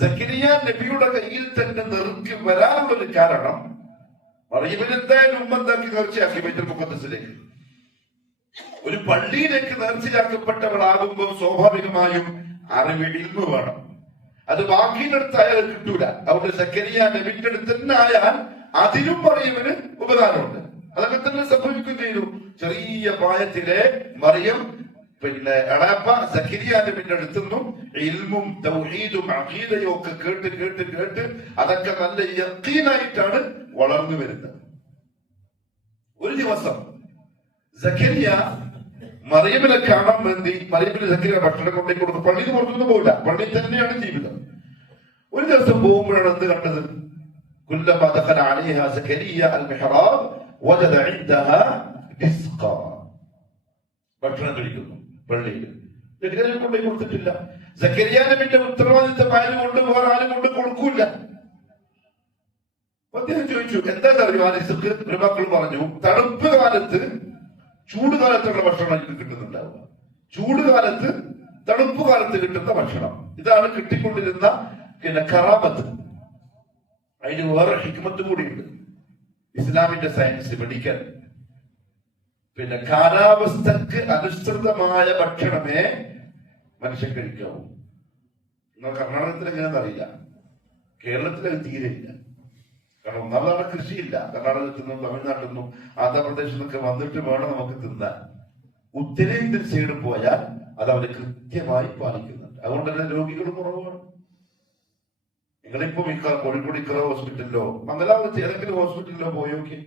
സക്കരിയ നബിയുടെ കയ്യിൽ തന്നെ നെറുക്കി വരാനുള്ളൊരു കാരണം മറിയമിന് എന്തായാലും ഉമ്മ എന്താക്കി നേർച്ചയാക്കി ബൈത്തുൽ മുഖദ്ദസിലേക്ക്, ഒരു പള്ളിയിലേക്ക് നേർച്ചയാക്കപ്പെട്ടവളാകുമ്പോൾ സ്വാഭാവികമായും അറിവിടിൽമു വേണം. അത് ബാക്കിയുടെ അടുത്ത് അയാൾ കിട്ടൂല. അവിടെ സക്കരിയ നബിന്റെ അടുത്ത് തന്നെ ആയാൽ അതിനും മറിയമിന് ഉപകാരമുണ്ട്. അതൊക്കെ തന്നെ സംഭവിക്കുകയും ചെയ്തു. ചെറിയ പ്രായത്തിലെ മറിയം പിന്നെ എളാപ്പ സക്കരിയ നബിന്റെ അടുത്തുനിന്നും ഇൽമും തൗഹീദും അഖീദയും ഒക്കെ കേട്ട് കേട്ട് കേട്ട് അതൊക്കെ നല്ല യഖീനായിട്ടാണ് വളർന്നു വരുന്നത്. ഒരു ദിവസം സക്കരിയ മറിയമിനെ കാണാൻ വേണ്ടി മറിയമിന് സക്കരിയ ഭക്ഷണം കൊണ്ടേ കൊടുക്കും. പള്ളിയിൽ പുറത്തൊന്നും പോയില്ല, പള്ളിയിൽ തന്നെയാണ് ജീവിതം. ഒരു ദിവസം പോകുമ്പോഴാണ് എന്ത് കണ്ടത്? കുല്ലമാ ദഖല അലൈഹ സക്കരിയ അൽ മിഹ്റാബ് വജദ ഇൻദഹാ റിസ്ഖാ. ഭക്ഷണം കഴിക്കുന്നു പള്ളിയിൽ. സക്കരിയ കൊണ്ടേ കൊടുത്തിട്ടില്ല. സക്കരിയ നബിന്റെ ഉത്തരവാദിത്തമായതുകൊണ്ട് വേറെ ആരും കൊണ്ട് കൊടുക്കൂല. അദ്ദേഹം ചോദിച്ചു, എന്താണെന്നറിയോ ആ റിസ്ക്? ഒരു മക്കൾ പറഞ്ഞു, തണുപ്പ് കാലത്ത് ചൂട് കാലത്തുള്ള ഭക്ഷണം എനിക്ക് കിട്ടുന്നുണ്ടാവുക, ചൂട് കാലത്ത് തണുപ്പ് കാലത്ത് കിട്ടുന്ന ഭക്ഷണം, ഇതാണ് കിട്ടിക്കൊണ്ടിരുന്ന പിന്നെ കറാമത്ത്. അതിന് വേറെ ഹിക്മത്ത് കൂടിയുണ്ട്. ഇസ്ലാമിന്റെ സയൻസ് മെഡിക്കൽ പിന്നെ കാലാവസ്ഥക്ക് അനുസൃതമായ ഭക്ഷണമേ മനുഷ്യൻ കഴിക്കാവൂ. നിങ്ങൾ കർണാടകത്തിൽ എങ്ങനെയാണെന്ന് അറിയില്ല, കേരളത്തിൽ അത് തീരെയില്ല. കാരണം ഒന്നാമതാണ് കൃഷിയില്ല. കർണാടകത്തിൽ നിന്നും തമിഴ്നാട്ടിൽ നിന്നും ആന്ധ്രാപ്രദേശിൽ നിന്നൊക്കെ വന്നിട്ട് വേണം നമുക്ക് തിന്നാൻ. ഉത്തരേന്ത്യൻ സൈഡ് പോയാൽ അത് അവർ കൃത്യമായി പാലിക്കുന്നുണ്ട്. അതുകൊണ്ട് തന്നെ രോഗികളും കുറവാണ്. നിങ്ങളിപ്പോ കോഴിക്കോട് ഇക്കറ ഹോസ്പിറ്റലിലോ മംഗലാപുരത്ത് ഏതെങ്കിലും ഹോസ്പിറ്റലിലോ പോയോക്കെ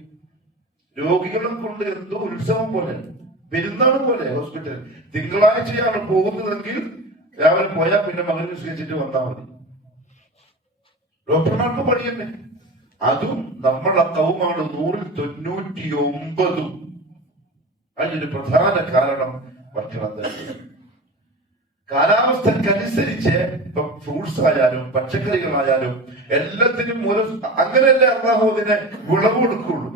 രോഗികളും കൊണ്ട് എന്തോ ഉത്സവം പോലെ, പെരുന്നാൾ പോലെ ഹോസ്പിറ്റൽ. തിങ്കളാഴ്ചയാണ് പോകുന്നതെങ്കിൽ രാവിലെ പോയാൽ പിന്നെ മകൻ സ്വീകരിച്ചിട്ട് വന്നാൽ മതി. ഡോക്ടർമാർക്ക് പണി തന്നെ. അതും നമ്മളെ കൗമാണ് 199. അതിനൊരു പ്രധാന കാരണം ഭക്ഷണം തന്നെ. കാലാവസ്ഥക്കനുസരിച്ച് ഇപ്പൊ ഫ്രൂട്ട്സ് ആയാലും പച്ചക്കറികളായാലും എല്ലാത്തിനും ഒരു അങ്ങനെയല്ലേ അള്ളാഹു അതിനെ വിളവ് കൊടുക്കുള്ളൂ.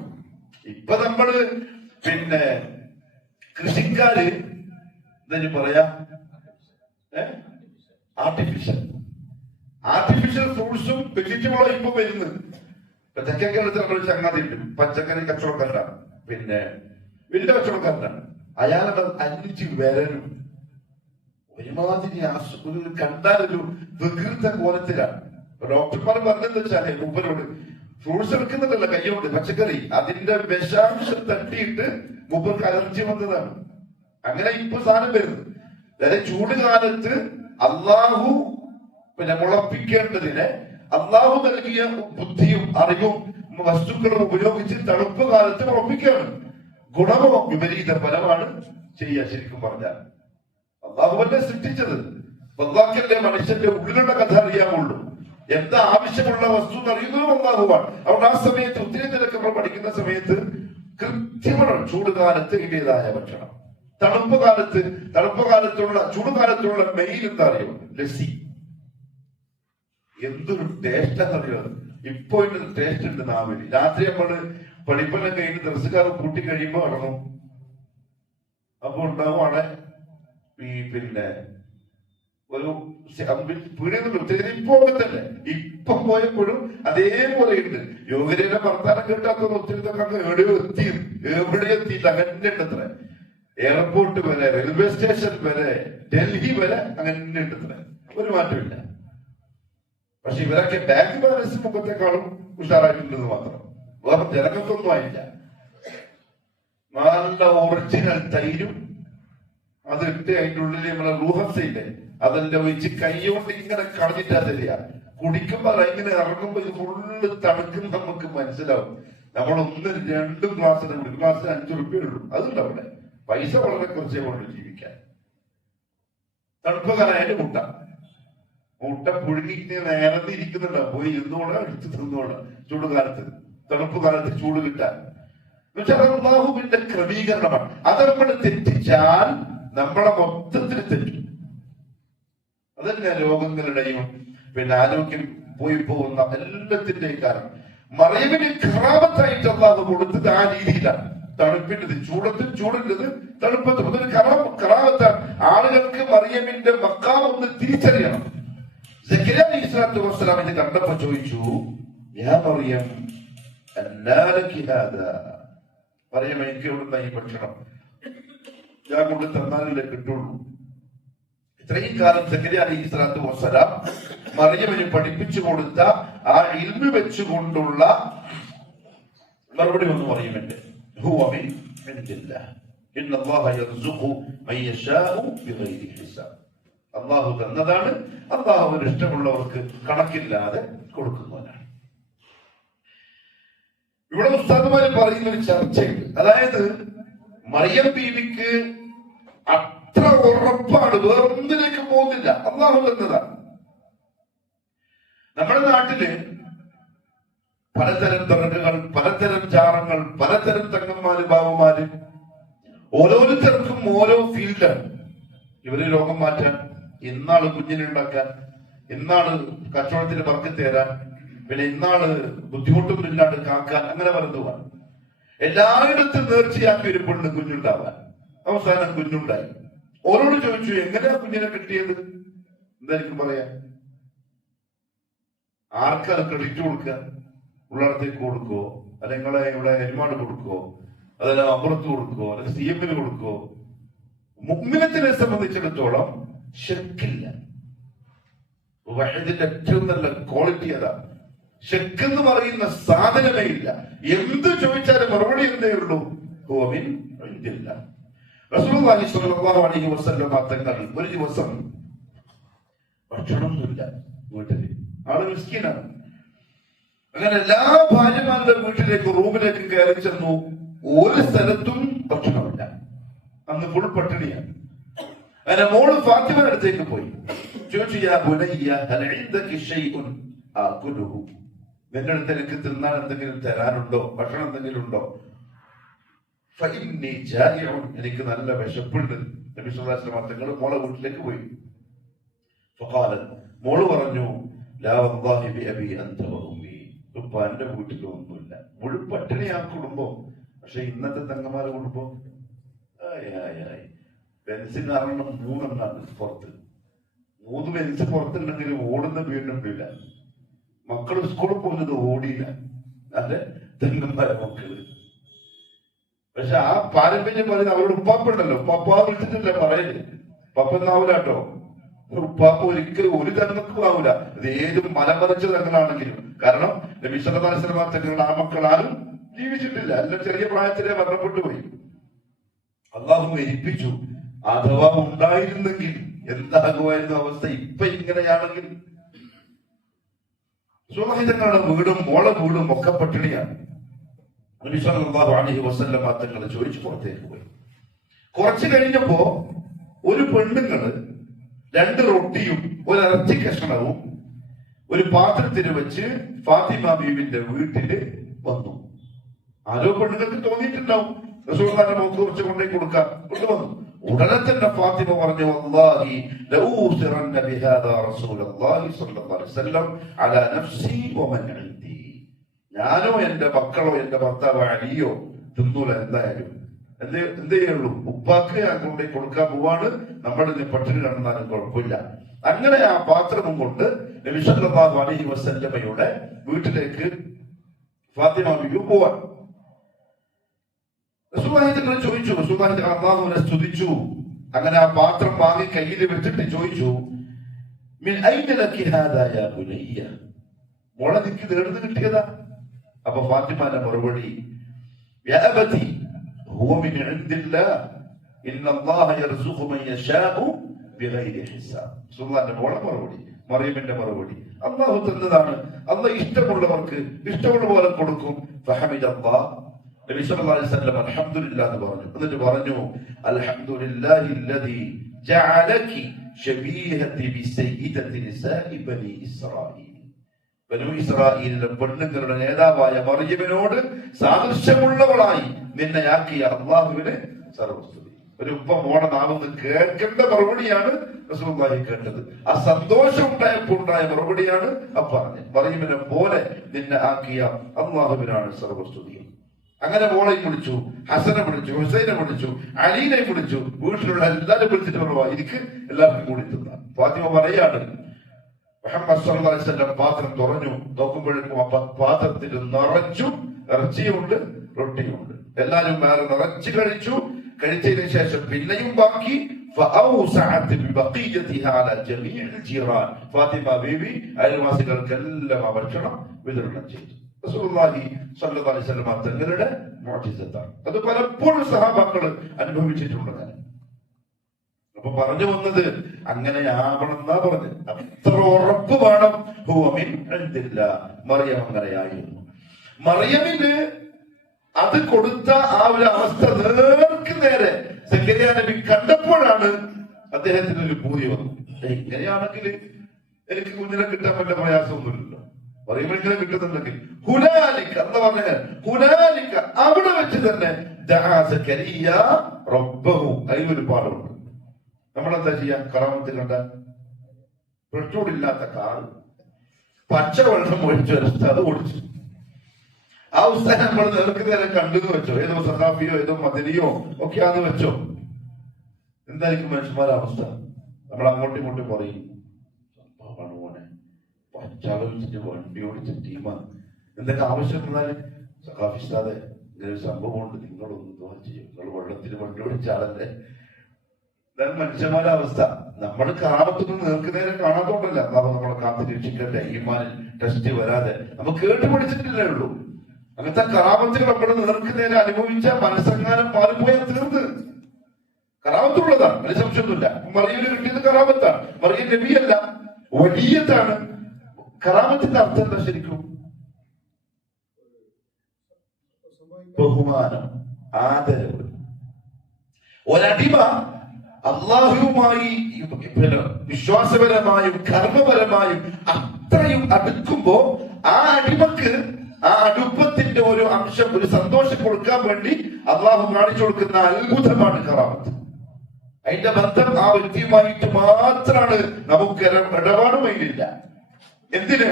ഇപ്പൊ നമ്മള് പിന്നെ കൃഷിക്കാര് എന്താ പറയാ, ആർട്ടിഫിഷ്യൽ ഫ്രൂട്ട്സും വെജിറ്റബിളും ഇപ്പൊ വരുന്നത്. ഇപ്പൊ തെക്കൻ കേരളത്തിൽ നമ്മൾ ചങ്ങാതി ഉണ്ട്, പച്ചക്കറി കച്ചവടക്കാരനാണ്, പിന്നെ വലിയ കച്ചവടക്കാരനാണ്. അയാളുടെ 5 വിരലും ഒരുമാതിരി കണ്ടാലൊരു വികൃത കോലത്തിലാണ്. ഡോക്ടർമാർ പറഞ്ഞെന്ന് വെച്ചാല് മൂപ്പരോട് ഫ്രൂട്ട്സ് എടുക്കുന്നുണ്ടല്ലോ കൈയോണ്ട് പച്ചക്കറി, അതിന്റെ വിഷാംശം തട്ടിയിട്ട് മൂപ്പർക്ക് അലർജി വന്നതാണ്. അങ്ങനെ ഇപ്പൊ സാധനം വരുന്നത്. അതായത് ചൂട് കാലത്ത് അള്ളാഹു പിന്നെ മുളപ്പിക്കേണ്ടതിന് അള്ളാഹു നൽകിയ ബുദ്ധിയും അറിവും വസ്തുക്കളും ഉപയോഗിച്ച് തണുപ്പ് കാലത്ത് മുളപ്പിക്കുകയാണ്. ഗുണമോ വിപരീത ഫലമാണ് ചെയ്യുക. ശരിക്കും പറഞ്ഞാൽ അള്ളാഹുവല്ലേ സൃഷ്ടിച്ചത്. അള്ളാഹ്ക്കല്ലേ മനുഷ്യന്റെ ഉള്ളിലുള്ള കഥ അറിയാമുള്ളൂ. എന്താ ആവശ്യമുള്ള വസ്തു അറിയുന്നതും അള്ളാഹുവാണ്. അതുകൊണ്ട് ആ സമയത്ത് ഉത്തരേന്ത്യയിലൊക്കെ നമ്മൾ പഠിക്കുന്ന സമയത്ത് കൃത്യമാണ് ചൂട് കാലത്ത് ഇതിൻ്റെതായ ഭക്ഷണം. തണുപ്പ് കാലത്തുള്ള മെയിൻ എന്താ അറിയോ? ലസ്സി. എന്തൊരു ടേസ്റ്റാന്നറിയോ? ഇപ്പൊ ഇതിന്റെ ടേസ്റ്റ് ഉണ്ട് നാവില്. രാത്രി നമ്മള് പഠിപ്പെല്ലാം കഴിഞ്ഞ് ദർശക്കാർ കൂട്ടി കഴിയുമ്പോ ഇറങ്ങും. അപ്പൊ ഉണ്ടാവും അവിടെ ഈ പിന്നെ ഒരു പീടിയെന്നുള്ളൂ ഇപ്പൊ തന്നെ ഇപ്പൊ പോയപ്പോഴും അതേപോലെ ഉണ്ട്. യോഗ്യതയുടെ വർത്താനം കേട്ടാത്ത ഒത്തിരിത്തൊക്കെ അങ്ങ് എവിടെ എത്തിയില്ല. അങ്ങനെ ഉണ്ടത്ര എയർപോർട്ട് വരെ, റെയിൽവേ സ്റ്റേഷൻ വരെ, ഡൽഹി വരെ അങ്ങനെ ഉണ്ടത്ര. ഒരു മാറ്റമില്ല. പക്ഷെ ഇവരൊക്കെ ബാങ്ക് ബാലൻസ് മുഖത്തെക്കാളും ഉഷാറായിട്ടുണ്ടെന്ന് മാത്രം. വേറെ ജനങ്ങൾക്കൊന്നും ആയില്ല. നല്ല ഒറിജിനൽ തൈരും അത് ഇട്ട് അതിന്റെ ഉള്ളിൽ നമ്മളെ റൂഹസയില്ലേ അതെല്ലാം ഒഴിച്ച് കൈകൊണ്ട് ഇങ്ങനെ കളഞ്ഞിട്ടാ തരിക. കുടിക്കുമ്പോ ഇങ്ങനെ ഇറങ്ങുമ്പോ ഇത് ഫുള്ള് തണുക്കും. നമുക്ക് മനസ്സിലാവും. നമ്മൾ 1-2 ഗ്ലാസ്സിന് കുടിക്കും. ഗ്ലാസ്സിന് 5 റുപ്യ ഉള്ളൂ. അതുണ്ട് അവിടെ. പൈസ വളരെ കുറച്ചേ കൊണ്ട് ജീവിക്കാൻ. തണുപ്പ് കാലമായിട്ട് മുട്ട പുഴുങ്ങി നേരത്തെ ഇരിക്കുന്നുണ്ടാവും. പോയി ഇരുന്നോളാം, എടുത്ത് തിന്നോളാം. ചൂടുകാലത്ത്, തണുപ്പ് കാലത്ത് ചൂട് കിട്ടാൻ. എന്നുവെച്ചാൽ അല്ലാഹുവിന്റെ ക്രമീകരണമാണ്. അത് നമ്മൾ തെറ്റിച്ചാൽ നമ്മളെ മൊത്തത്തിൽ തെറ്റും. അതന്നെ രോഗങ്ങളുടെയും ആരോഗ്യം പോയി പോകുന്ന എല്ലാത്തിന്റെയും കാരണം. മറിയമിന് ഖറാമത്തായിട്ട് അല്ലാഹു കൊടുത്തത് ആ രീതിയിലാണ്. തണുപ്പിൻ്റെത് ചൂടിൻ്റെത് തണുപ്പത്തും അതൊരു ഖറാമത്താണ്. ആളുകൾക്ക് മറിയമിന്റെ മഖാം ഒന്ന് തിരിച്ചറിയണം. സക്കരിയ അലൈഹിസ്സലാത്തു വസ്സലാം ഇത് കണ്ടപ്പോ ചോദിച്ചു, യാ മറിയം അന്നാ ലകി ഹാദാ, മറിയം എനിക്ക് എവിടുന്ന ഈ ഭക്ഷണം? ഞാൻ കൊണ്ട് തന്നാലല്ലേ കിട്ടുള്ളൂ. ഇത്രയും കാലം സക്കരിയ അലൈഹിസ്സലാത്തു വസ്സലാം മറിയമിന് പഠിപ്പിച്ചു കൊടുത്ത ആ ഇൽമു വെച്ചുകൊണ്ടുള്ള മറുപടി ഒന്ന് മറിയമിന്റെ ഹുവ മിൻ ഇൻദില്ലാഹ് ഇന്നല്ലാഹ യർസുഖു മൻ യശാഉ ബിഗൈരി ഹിസാബ്. അല്ലാഹു തന്നതാണ്. അല്ലാഹുവിന് ഇഷ്ടമുള്ളവർക്ക് കണക്കില്ലാതെ കൊടുക്കുന്നവനാണ്. ഇവിടെ ഉസ്താദുമാര് പറയുന്ന ഒരു ചർച്ചയുണ്ട്. അതായത് മറിയം ബീവിക്ക് അത്ര ഉറപ്പാണ്, വേറൊന്നിലേക്ക് പോകുന്നില്ല, അല്ലാഹു തന്നതാണ്. നമ്മുടെ നാട്ടില് പലതരം തറകൾ, പലതരം ചാറങ്ങൾ, പലതരം തങ്ങന്മാര്, ബാബുമാര്, ഓരോരുത്തർക്കും ഓരോ ഫീൽഡാണ്. ഇവര് രോഗം മാറ്റാൻ, ഇന്നാള് കുഞ്ഞിനുണ്ടാക്കാൻ, ഇന്നാള് കച്ചവടത്തിന് ബർക്കത്ത് തരാൻ, ഇന്നാള് ബുദ്ധിമുട്ടും ഇല്ലാണ്ട് കാക്കാൻ, അങ്ങനെ വരുന്നതാണ്. എല്ലായിടത്തും നേർച്ചയാക്കി ഒരു പെണ്ണ് കുഞ്ഞുണ്ടാവാൻ. അവസാനം കുഞ്ഞുണ്ടായി. ഓരോട് ചോദിച്ചു, എങ്ങനെയാ കുഞ്ഞിനെ കിട്ടിയത്? എന്താ എനിക്ക് പറയാൻ? ആർക്കത് ക്രെഡിറ്റ് കൊടുക്കുക? ഉള്ളിടത്തേക്ക് കൊടുക്കോ, അല്ലെങ്കിൽ നിങ്ങളെ ഇവിടെ എരുമാട് കൊടുക്കോ, അതല്ല അമ്പുറത്ത് കൊടുക്കോ, അല്ലെങ്കിൽ CM-ന് കൊടുക്കോ? മുഅ്മിനത്തിനെ സംബന്ധിച്ചിടത്തോളം ശക്കില്ല. വഹദിന്റെ ഏറ്റവും നല്ല ക്വാളിറ്റി അതാ. ശക്ക് എന്ന് പറയുന്ന സാധനമേ ഇല്ല. എന്ത് ചോദിച്ചാലും മറുപടി എന്തേ ഉള്ളൂ? ഹുവ മിൻ ഇൻദില്ലാഹ്. റസൂലുള്ളാഹി സ്വല്ലല്ലാഹു അലൈഹി വസല്ലം തങ്ങൾ ഒരു ദിവസം ഭക്ഷണമൊന്നുമില്ല വീട്ടില്. ആള് മിസ്കീനാണ്. അങ്ങനെ എല്ലാ ഭാര്യമാരുടെ വീട്ടിലേക്ക്, റൂമിലേക്ക് കയറി ചെന്നു. ഒരു സ്ഥലത്തും ഭക്ഷണമില്ല. അന്ന് ഫുൾ പട്ടിണിയാണ്. അങ്ങനെ മോള് ഫാത്തിമയുടെ അടുത്തേക്ക് പോയി ചോദിച്ചു, യാ ബുനയ്യ ഹൽ ഇൻദകി ശൈഉൻ ആകുലുഹു, നിന്റെ അടുത്ത് എനിക്ക് തിന്നാൻ എന്തെങ്കിലും തരാനുണ്ടോ? ഭക്ഷണം എന്തെങ്കിലും ഉണ്ടോ? ഫഇന്നി ജാഇഉൻ, എനിക്ക് നല്ല വിശപ്പുണ്ട്. നബി സല്ലല്ലാഹു അലൈഹി വസല്ലം തങ്ങൾ മോളെ വീട്ടിലേക്ക് പോയി. ഫഖാലത്, മോള് പറഞ്ഞു, ലാ വല്ലാഹി ബി അബി അൻത വ ഉമ്മി, ഉപ്പ എന്റെ വീട്ടിലൊന്നുമില്ല. മുഴു പട്ടിണിയാ കുടുംബം. പക്ഷെ ഇന്നത്തെ തങ്ങന്മാരെ കുടുംബം ബെൻസിന് 3 പുറത്ത്. 3 ബെൻസ് പുറത്തുണ്ടെങ്കിലും ഓടുന്ന വീടുണ്ടില്ല. മക്കള് സ്കൂളിൽ പോകുന്നത് ഓടിയില്ല. അല്ലെ തെങ്ങന്മാരെ മക്കള്. പക്ഷെ ആ പാരമ്പര്യം പറയുന്നത് അവരുടെ ഉപ്പാപ്പുണ്ടല്ലോ, ഉപ്പാപ്പ വിളിച്ചിട്ടില്ല പറയല്. പപ്പന്നാവൂല കേട്ടോ. ഉപ്പാപ്പ ഒരിക്കലും ഒരു തെങ്ങൾക്കും ആവൂല. ഇത് ഏതും മലമറിച്ച തെങ്ങാണെങ്കിലും. കാരണം നബി സല്ലല്ലാഹു അലൈഹി വസല്ലം തെങ്ങുകൾ ആ മക്കൾ ആരും ജീവിച്ചിട്ടില്ല. എല്ലാം ചെറിയ പ്രായത്തിലെ മരണപ്പെട്ടു പോയി. അള്ളാഹു മരിപ്പിച്ചു. അഥവാ ഉണ്ടായിരുന്നെങ്കിൽ എന്താകുമായിരുന്നു അവസ്ഥ? ഇപ്പൊ ഇങ്ങനെയാണെങ്കിൽ സുഹൃത്തുക്കളുടെ വീടും മോളെ വീടും ഒക്കെ പട്ടിണിയാണ്. നബി സല്ലല്ലാഹു അലൈഹി വസല്ലം തങ്ങൾ ചോദിച്ചു പുറത്തേക്ക് പോയി. കുറച്ചു കഴിഞ്ഞപ്പോ ഒരു പെണ്ണുങ്ങള് 2 റൊട്ടിയും 1 ഇറച്ചി കഷ്ണവും ഒരു പാത്രത്തിന് വെച്ച് ഫാത്തിമ ബീവിന്റെ വീട്ടില് വന്നു. ആരോ പെണ്ണുങ്ങൾക്ക് തോന്നിയിട്ടുണ്ടാവും റസൂലുള്ളാഹിന്റെ മുഖത്ത് കുറച്ച് കൊണ്ടേ കൊടുക്കാൻ. കൊണ്ടുവന്നു. ഉടനെ തന്നെ ഫാത്തിമ പറഞ്ഞു, വല്ലാഹി ലഊസിറന്ന ബിഹാദാ റസൂലുള്ളാഹി സ്വല്ലല്ലാഹു അലൈഹി വസല്ലം അലാ നഫ്സി വമൻ ഇൻദി, ഞാനോ എന്റെ മക്കളോ എന്റെ ഭർത്താവ് അലിയോ തിന്നൂല. എന്തായാലും എന്തേ ചെയ്യുള്ളൂ, ഉപ്പാക്ക് ഞാൻ കൊണ്ടേ കൊടുക്കാൻ പോവാണ്. നമ്മളിന്ന് പട്ടിണി കണ്ടാലും കുഴപ്പമില്ല. അങ്ങനെ ആ പാത്രവും കൊണ്ട് നബി സല്ലല്ലാഹു അലൈഹി വസല്ലമയുടെ വീട്ടിലേക്ക് ഫാത്തിമ ബീവി പോവാൻ. റസൂലുള്ളാഹി തങ്ങൾ ചോദിച്ചു, റസൂലുള്ളാഹി തങ്ങൾ അല്ലാഹുവിനെ സ്തുതിച്ചു. അങ്ങനെ ആ പാത്രം വാങ്ങി കയ്യിൽ വെച്ചിട്ട് ചോദിച്ചു, മിൻ ഐന ലക്കി ഹാദാ യാ ബുനയ്യ, മോളെ നിനക്ക് ഇത് എവിടുന്ന് കിട്ടിയതാ? അപ്പൊ ഫാത്തിമാന്റെ മറുപടി, യാ അബതി ഹുവ മിൻ ഇൻദില്ലാഹ് ഇന്നല്ലാഹ യർസുഖു മൻ യശാഉ ബിഗൈരി ഹിസാബ്. റസൂലുള്ളാഹിന്റെ മോളെ മറുപടി, മറിയമിന്റെ മറുപടി, അല്ലാഹു തന്നതാണ്, അല്ലാഹ് ഇഷ്ടമുള്ളവർക്ക് ഇഷ്ടമുള്ള പോലെ കൊടുക്കും. ഫഹമിദല്ലാഹ്, നബി സല്ലല്ലാഹു അലൈഹി വസല്ലം അൽഹംദുലില്ലാഹ് എന്ന് പറഞ്ഞു. എന്നിട്ട് പറഞ്ഞു, അൽഹംദുലില്ലാഹി അല്ലദീ ജഅലകി ശബീഹതി ബിസയ്യിദതി നിസാഇ ബനി ഇസ്രായീൽ. ബനൂ ഇസ്രായീലിലെ പെണ്ണുങ്ങളുടെ നേതാവായ മറിയമിനോട് സാദൃശ്യമുള്ളവളായി നിന്നെ ആക്കിയ അല്ലാഹുവിനെ സർവസ്തുതി. ഒരു ഉപ്പ മോണ നാവെന്ന് കേൾക്കേണ്ട മറുപടിയാണ് റസൂലുള്ളാഹി കേട്ടത്. ആ സന്തോഷം ഉണ്ടായപ്പോൾ ഉണ്ടായ മറുപടിയാണ് ആ പറഞ്ഞത്. മറിയമിനെ പോലെ നിന്നെ ആക്കിയ അല്ലാഹുവിനാണ് സർവസ്തുതി. അങ്ങനെ മോളെയും വിളിച്ചു, ഹസനെ വിളിച്ചു, ഹുസൈനെ വിളിച്ചു, അലീനെ വിളിച്ചു, വീട്ടിലുള്ള എല്ലാവരും വിളിച്ചിട്ട് പറഞ്ഞു, എനിക്ക് എല്ലാവർക്കും കൂടി തിന്ന. ഫാത്തിമ പറയാണ്, മുഹമ്മദ് സല്ലല്ലാഹു അലൈഹി വസല്ലം പാത്രം തുറന്നു നോക്കുമ്പോഴേക്കും ആ പാത്രത്തിൽ നിറച്ചും ഇറച്ചിയുണ്ട്, റൊട്ടിയുണ്ട്. എല്ലാരും വേറെ നിറച്ചു കഴിച്ചു. കഴിച്ചതിന് ശേഷം പിന്നെയും ബാക്കി. ഫാത്തിമ ബീവി അയൽവാസികൾക്കെല്ലാം ആ ഭക്ഷണം വിതരണം ചെയ്തു. റസൂലുള്ളാഹി സ്വല്ലല്ലാഹു അലൈഹി വസല്ലം തങ്ങളുടെ മുഅ്ജിസത്താണ്. അത് പലപ്പോഴും സഹാബാക്കൾ അനുഭവിച്ചിട്ടുണ്ട്. അപ്പൊ പറഞ്ഞു വന്നത് അങ്ങനെയാവണമെന്നാ പറഞ്ഞത്. അത്ര ഉറപ്പ് വേണം. ഹുവ മിൻ ഇൻദില്ലാഹ്. മറിയം അങ്ങനെയായിരുന്നു. മറിയമിന് അത് കൊടുത്ത ആ ഒരു അവസ്ഥ നേർക്ക് നേരെ സക്കറിയ നബി കണ്ടപ്പോഴാണ് അദ്ദേഹത്തിന് ഒരു പൂതി വന്നു. ഇങ്ങനെയാണെങ്കിൽ എനിക്ക് കുഞ്ഞിനെ കിട്ടാൻ വല്ല പ്രയാസമൊന്നുമില്ലല്ലോ, മറിയമിനെ കിട്ടുന്നുണ്ടെങ്കിൽ ഹുനാലിക എന്ന് പറഞ്ഞ ഹുനാലിക അവിടെ വെച്ച് തന്നെ ദഅ സക്കറിയ റബ്ബഹു. അതിലൊരു പാഠമുണ്ട്. നമ്മളെന്താ ചെയ്യാൻ? കറാമത്ത് കണ്ട പെട്രോളില്ലാത്ത കാർ പച്ചവെള്ളം ഒഴിച്ചു വരച്ച് അത് ഓടിച്ചു. ആ അവസ്ഥ നമ്മൾ നേർക്ക് നേരെ കണ്ടെന്ന് വെച്ചോ, ഏതോ സഹാബിയോ ഏതോ മദനിയോ ഒക്കെ ആന്ന് വെച്ചോ, എന്തായിരിക്കും മനുഷ്യന്മാരുടെ അവസ്ഥ? നമ്മൾ അങ്ങോട്ടും ഇങ്ങോട്ടും പറയും, മോനെ പച്ചാളൊഴിച്ചിട്ട് വണ്ടി ഓടിച്ച ടീമാണ്, എന്തൊക്കെ ആവശ്യം വന്നാല് സഹാഫിസ്താതെ ഇങ്ങനെ ഒരു സംഭവമുണ്ട്, നിങ്ങളൊന്ന് ദുആ ചെയ്യും, നിങ്ങൾ വെള്ളത്തിൽ വണ്ടി ഓടിച്ചാളല്ലേ. ഇതാണ് മനുഷ്യന്മാരുടെ അവസ്ഥ. നമ്മൾ കറാമത്തൊന്നും നേർക്ക് നേരെ കാണാത്തോണ്ടല്ല അല്ലാഹു നമ്മളെ കാത്തു രക്ഷിക്കട്ടെ, ഈമാനിൽ ടെസ്റ്റ് വരാതെ. നമുക്ക് കേട്ട് പഠിച്ചിട്ടില്ലേ ഉള്ളൂ. അങ്ങനത്തെ കറാമത്തുകൾ നമ്മൾ നേർക്ക് നേരെ അനുഭവിച്ച മനസ്സങ്ങാനം മാറിപ്പോയാൽ തീർന്ന്. കറാമത്തുള്ളതാണ്, അതിന് സംശയമൊന്നുമില്ല. മറിയമിന് കിട്ടിയത് കറാമത്താണ്. മറിയം നബിയല്ല, വലിയതാണ്. കറാമത്തിന്റെ അർത്ഥം എന്താ ശരിക്കും? ബഹുമാനം, ആദരവ്. ഒരടിമ അള്ളാഹുവുമായി വിശ്വാസപരമായും കർമ്മപരമായും അത്രയും അടുക്കുമ്പോ ആ അടിമക്ക് ആ അടുപ്പത്തിന്റെ ഒരു അംശം, ഒരു സന്തോഷം കൊടുക്കാൻ വേണ്ടി അള്ളാഹു കാണിച്ചു കൊടുക്കുന്ന അത്ഭുതമാണ് കറാമത്ത്. അതിന്റെ ബന്ധം ആ വ്യക്തിയുമായിട്ട് മാത്രമാണ്. നമുക്ക് ഇടപാടുമയിലില്ല. എന്തിന്?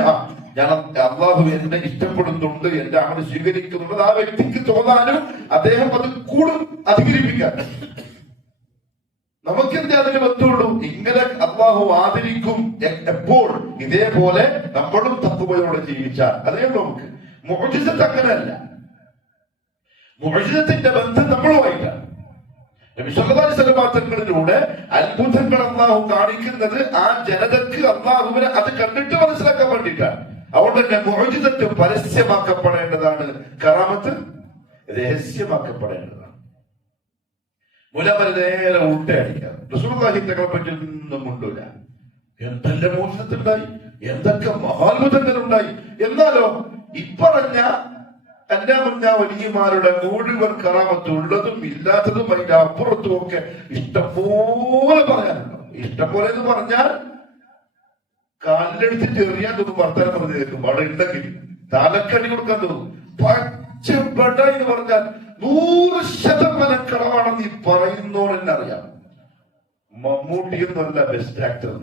ഞാൻ അള്ളാഹു എന്നെ ഇഷ്ടപ്പെടുന്നുണ്ട്, എന്റെ അമൽ സ്വീകരിക്കുന്നുണ്ട് ആ വ്യക്തിക്ക് തോന്നാനും അദ്ദേഹം അത് കൂടും അധികരിപ്പിക്കാൻ. നമുക്കെന്താ അതിന് ബന്ധമുള്ളൂ? ഇങ്ങനെ അള്ളാഹു ആദരിക്കും എപ്പോൾ? ഇതേപോലെ നമ്മളും തഖ്വയോടെ ജീവിച്ചാൽ അതേ നമുക്ക്. മുഅ്ജിസത്ത് അങ്ങനെയല്ല. മുഅ്ജിസത്തിന്റെ ബന്ധം നമ്മളുമായിട്ടാണ്. നബി സല്ലല്ലാഹു അലൈഹി വസല്ലം തങ്ങളിലൂടെ അത്ഭുതങ്ങൾ അള്ളാഹു കാണിക്കുന്നത് ആ ജനതക്ക് അള്ളാഹുവിനെ അത് കണ്ടിട്ട് മനസ്സിലാക്കാൻ വേണ്ടിയിട്ടാണ്. അതുകൊണ്ട് തന്നെ മുഅ്ജിസത്ത് പരസ്യമാക്കപ്പെടേണ്ടതാണ്, കറാമത്ത് രഹസ്യമാക്കപ്പെടേണ്ടതാണ്. മുലമല നേരെ ഉൾട്ടയടിക്കാം. റസൂലുള്ളാഹി തങ്ങളെ പറ്റി ഒന്നും ഉണ്ടല്ല. എന്തെല്ലാം മോചനത്തിലുണ്ടായി, എന്തൊക്കെ മഹാത്ഭുതങ്ങളുണ്ടായി. എന്നാലോ ഇപ്പറഞ്ഞ എന്റെ മുന്ന വലിയമാരുടെ മുഴുവൻ കറാമത്ത് ഉള്ളതും ഇല്ലാത്തതും അതിന്റെ അപ്പുറത്തും ഒക്കെ ഇഷ്ടംപോലെ പറയാനുണ്ടോ. ഇഷ്ടംപോലെ എന്ന് പറഞ്ഞാൽ കാലിലെടുത്തിട്ട് എറിയാൻ തോന്നും. വർത്താനം പറഞ്ഞു കേൾക്കും. അവിടെ ഉണ്ടെങ്കിൽ തലക്കടി കൊടുക്കാൻ തോന്നും. പച്ചപ്പെട്ട എന്ന് പറഞ്ഞാൽ 100% കളവാണെന്ന് ഈ പറയുന്നോരെന്നെ അറിയാം. മമ്മൂട്ടി എന്നല്ല ബെസ്റ്റ് ആക്ടർ,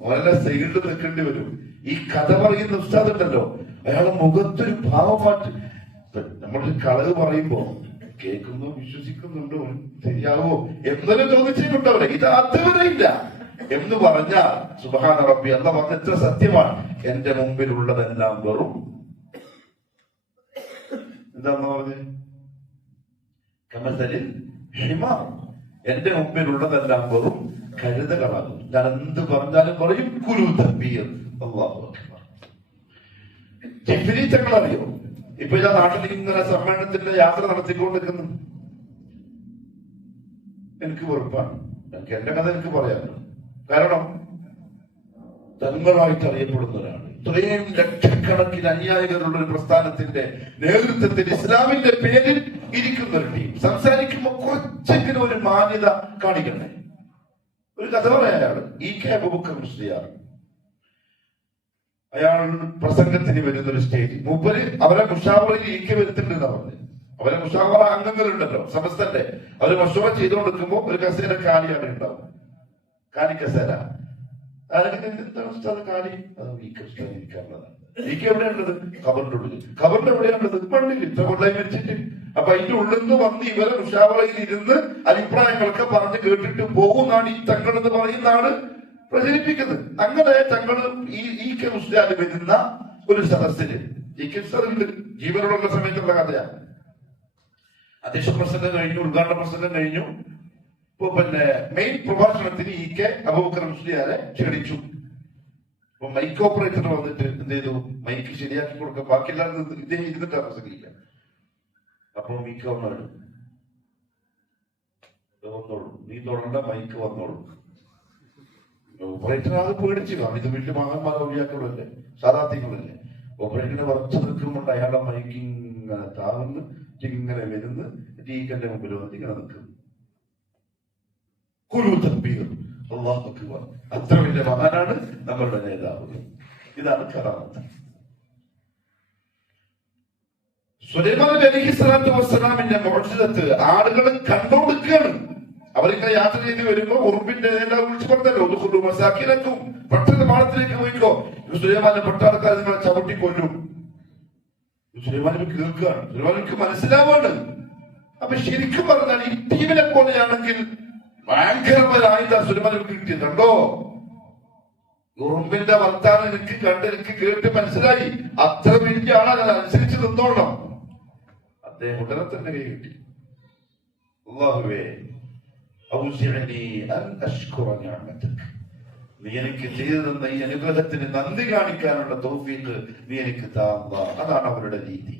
വളരെ സൈഡിൽ നിൽക്കേണ്ടി വരും. ഈ കഥ പറയുന്ന ഉസ്താദ് ഉണ്ടല്ലോ, അയാളെ മുഖത്തൊരു ഭാവമാറ്റ്. നമ്മളൊരു കളവ് പറയുമ്പോ കേൾക്കുന്നോ വിശ്വസിക്കുന്നുണ്ടോ ശരിയാവോ എന്നൊരു ചോദിച്ചിട്ടുണ്ടവരെ. ഇത് അതുവരെ ഇല്ല. എന്ന് പറഞ്ഞാൽ സുബ്ഹാന റബ്ബി, അല്ലാഹ് പറഞ്ഞ എത്ര സത്യമാണ്. എന്റെ മുമ്പിലുള്ളതെല്ലാം വെറും എന്താ പറഞ്ഞത്? കമസലിൽ ഹിമാർ. എന്റെ മുമ്പിലുള്ളതെല്ലാം വെറും കഴുതകളാകും. ഞാൻ എന്ത് പറഞ്ഞാലും പറയും കുലു തക്ബീർ, അല്ലാഹു അക്ബർ. ജിബ്രീൽ തങ്ങൾ അറിയോ? ഇപ്പൊ ഞാൻ നാട്ടിൽ ഇങ്ങനെ സമ്മേളനത്തിന്റെ യാത്ര നടത്തിക്കൊണ്ടിരിക്കുന്നു. എനിക്ക് വെറുപ്പാണ്. എനിക്ക് എന്റെ കഥ എനിക്ക് പറയാമല്ലോ. കാരണം തങ്ങളായിട്ട് അറിയപ്പെടുന്നവരാണ്. ഇത്രയും ലക്ഷക്കണക്കിന് അനുയായികളുള്ള ഒരു പ്രസ്ഥാനത്തിന്റെ നേതൃത്വത്തിൽ ഇസ്ലാമിന്റെ പേരിൽ ഇരിക്കുന്ന ഒരു ടീം സംസാരിക്കുമ്പോൾ കുറച്ചെങ്കിലും ഒരു മാന്യത കാണിക്കണ്ടേ? ഒരു കഥ പറയാനാണ്. EK അബൂബക്കർ മുസ്ലിയാർ. അയാൾ പ്രസംഗത്തിന് വരുന്ന ഒരു സ്റ്റേജ്. മൂപ്പര് അവരെ മുഷാവറയിൽ EK വരുത്തുന്നുണ്ടെന്നാ പറഞ്ഞത്. അവരെ മുഷാവറ അംഗങ്ങളുണ്ടല്ലോ സമസ്തന്റെ. അവര് മഷൂറ ചെയ്തുകൊണ്ടിരിക്കുമ്പോ ഒരു കസേര കാലിയാണ് ഉണ്ടാവും. കാലി കസേര. എന്താണ് ഉസ്താദ് കാലി? അത് ഇരിക്കാനുള്ളതാണ്. EK എവിടെയുള്ളത്? ഖബറിന്റെ ഉള്ളിൽ. ഖബറിന്റെ എവിടെയാണുള്ളത്? മണ്ണിൽ. ഇത്ര കൊള്ളായി മരിച്ചിട്ട്. അപ്പൊ അതിന്റെ ഉള്ളിൽ നിന്ന് വന്ന് ഇവരെ മുഷാവറയിൽ ഇരുന്ന് അഭിപ്രായങ്ങളൊക്കെ പറഞ്ഞ് കേട്ടിട്ട് പോകുന്നതാണ് ഈ തങ്ങൾ എന്ന് പറയുന്നതാണ് പ്രചരിപ്പിക്കുന്നത്. അങ്ങനെ തങ്ങൾ EK മുസ്ലിയാർ വരുന്ന ഒരു സദസ്സില് EK മുസ്ലിയാർ ജീവനോടുള്ള സമയത്തുള്ള കഥയാണ്. അധ്യക്ഷ പ്രസംഗം കഴിഞ്ഞു, ഉദ്ഘാടന പ്രസംഗം കഴിഞ്ഞു. ഇപ്പൊ മെയിൻ പ്രഭാഷണത്തിന് EK അബൂബക്കർ മുസ്ലിയാരെ ക്ഷണിച്ചു. അപ്പൊ മൈക്ക് ഓപ്പറേറ്റർ വന്നിട്ട് എന്ത് ചെയ്തു? മൈക്ക് ശരിയാക്കി കൊടുക്കുക. ബാക്കിയെല്ലാം ഇദ്ദേഹം ഇരുന്നിട്ടാ പ്രസംഗിക്കുക. അപ്പൊ EK വന്നോളൂ, നീ തുടർന്ന മൈക്ക് വന്നോളൂ. ഓപ്പറേറ്റർ ആകെ പേടിച്ചു. കാരണം ഇത് വലിയ മഹാന്മാരൊഴിയാക്കളല്ലേ, സാധാർത്ഥികളല്ലേ. ഓപ്പറേറ്ററിനെ വറച്ചു നിൽക്കുമ്പോൾ അയാളുടെ മൈക്ക് ഇങ്ങനെ താവുന്നു, ഇങ്ങനെ വരുന്ന് EKന്റെ മുമ്പിൽ വന്നിട്ട് ഇങ്ങനെ നിൽക്കുന്നു. കുലു തക്ബീർ, അല്ലാഹു അക്ബർ. അത്ര വലിയ മഹാനാണ് നമ്മളുടെ നേതാവ്. ഇതാണ് കറാമത്ത്. സുലൈമാൻ നബി അലൈഹിസ്സലാത്തു വസ്സലാമിന്റെ മുഅ്ജിസത്ത് ആളുകൾ കണ്ടുകൊടുക്കുകയാണ്. അവരിങ്ങനെ യാത്ര ചെയ്ത് വരുമ്പോ ഉറുമ്പിന്റെ നേതാവ് വിളിച്ചു പറഞ്ഞല്ലോ, ഉദ്ഖുലൂ മസാകിനക്കും, പട്ടണ മാളത്തിലേക്ക് പോയിക്കോ. സുലൈമാന്റെ പട്ടാളക്കാർ നിങ്ങളെ ചവിട്ടി കൊല്ലും. സുലൈമാൻ നബി കേൾക്കുകയാണ്. സുലൈമാൻ നബിക്ക് മനസ്സിലാവാണ്. അപ്പൊ ശരിക്കും പറഞ്ഞാൽ ഈ ടീമിനെ പോലെയാണെങ്കിൽ ഭയങ്കരമാരായില്ല സുലൈമാൻ നബിക്ക് കിട്ടിയത്. കണ്ടോ, ഉറുമ്പിന്റെ വർത്താനം എനിക്ക് കണ്ട് എനിക്ക് കേട്ട് മനസ്സിലായി. അത്ര വലിയ ആളാണ്, ഞാൻ അനുസരിച്ച് നിന്നോളണം. അദ്ദേഹം ഉടനെ തന്നെ കൈ കിട്ടി. അല്ലാഹുവേ ഔസിഅനി അൻ അശ്കുറ നിഅമതക, നീ എനിക്ക് ചെയ്തു തന്ന ഈ അനുഗ്രഹത്തിന് നന്ദി കാണിക്കാനുള്ള തൗഫീഖ് നീ എനിക്ക് താ അല്ലാഹ്. അതാണ് അവരുടെ രീതി.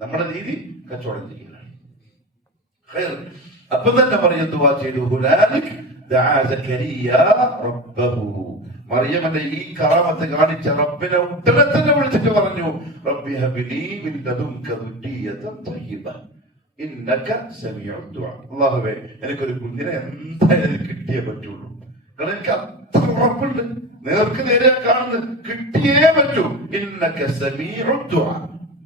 നമ്മുടെ രീതി കച്ചവടം ചെയ്യലാണ്. അപ്പൊ തന്നെ മറിയം ദുആ ചെയ്തു. ഹുനാലിക് ദഅ സക്കരിയ റബ്ബഹു. മറിയമിന്റെ ഈ കറാമത്ത് കാണിച്ച റബ്ബിനെ ഉടനെ തന്നെ വിളിച്ചിട്ട് പറഞ്ഞു, റബ്ബി ഹബ്ലി മിൻ ലദുൻക ദുർരിയതൻ തയ്യിബ ഇന്നക സമീഉ ദുആ. അല്ലാഹുവേ എനിക്കൊരു കുഞ്ഞിനെ എന്തായാലും കിട്ടിയേ പറ്റുള്ളൂ. കാരണം എനിക്ക് അത്ര ഉറപ്പുണ്ട്, നേർക്ക് നേരെ കാണുന്നത് കിട്ടിയേ പറ്റൂ. ഇന്നക സമീഉ ദുആ,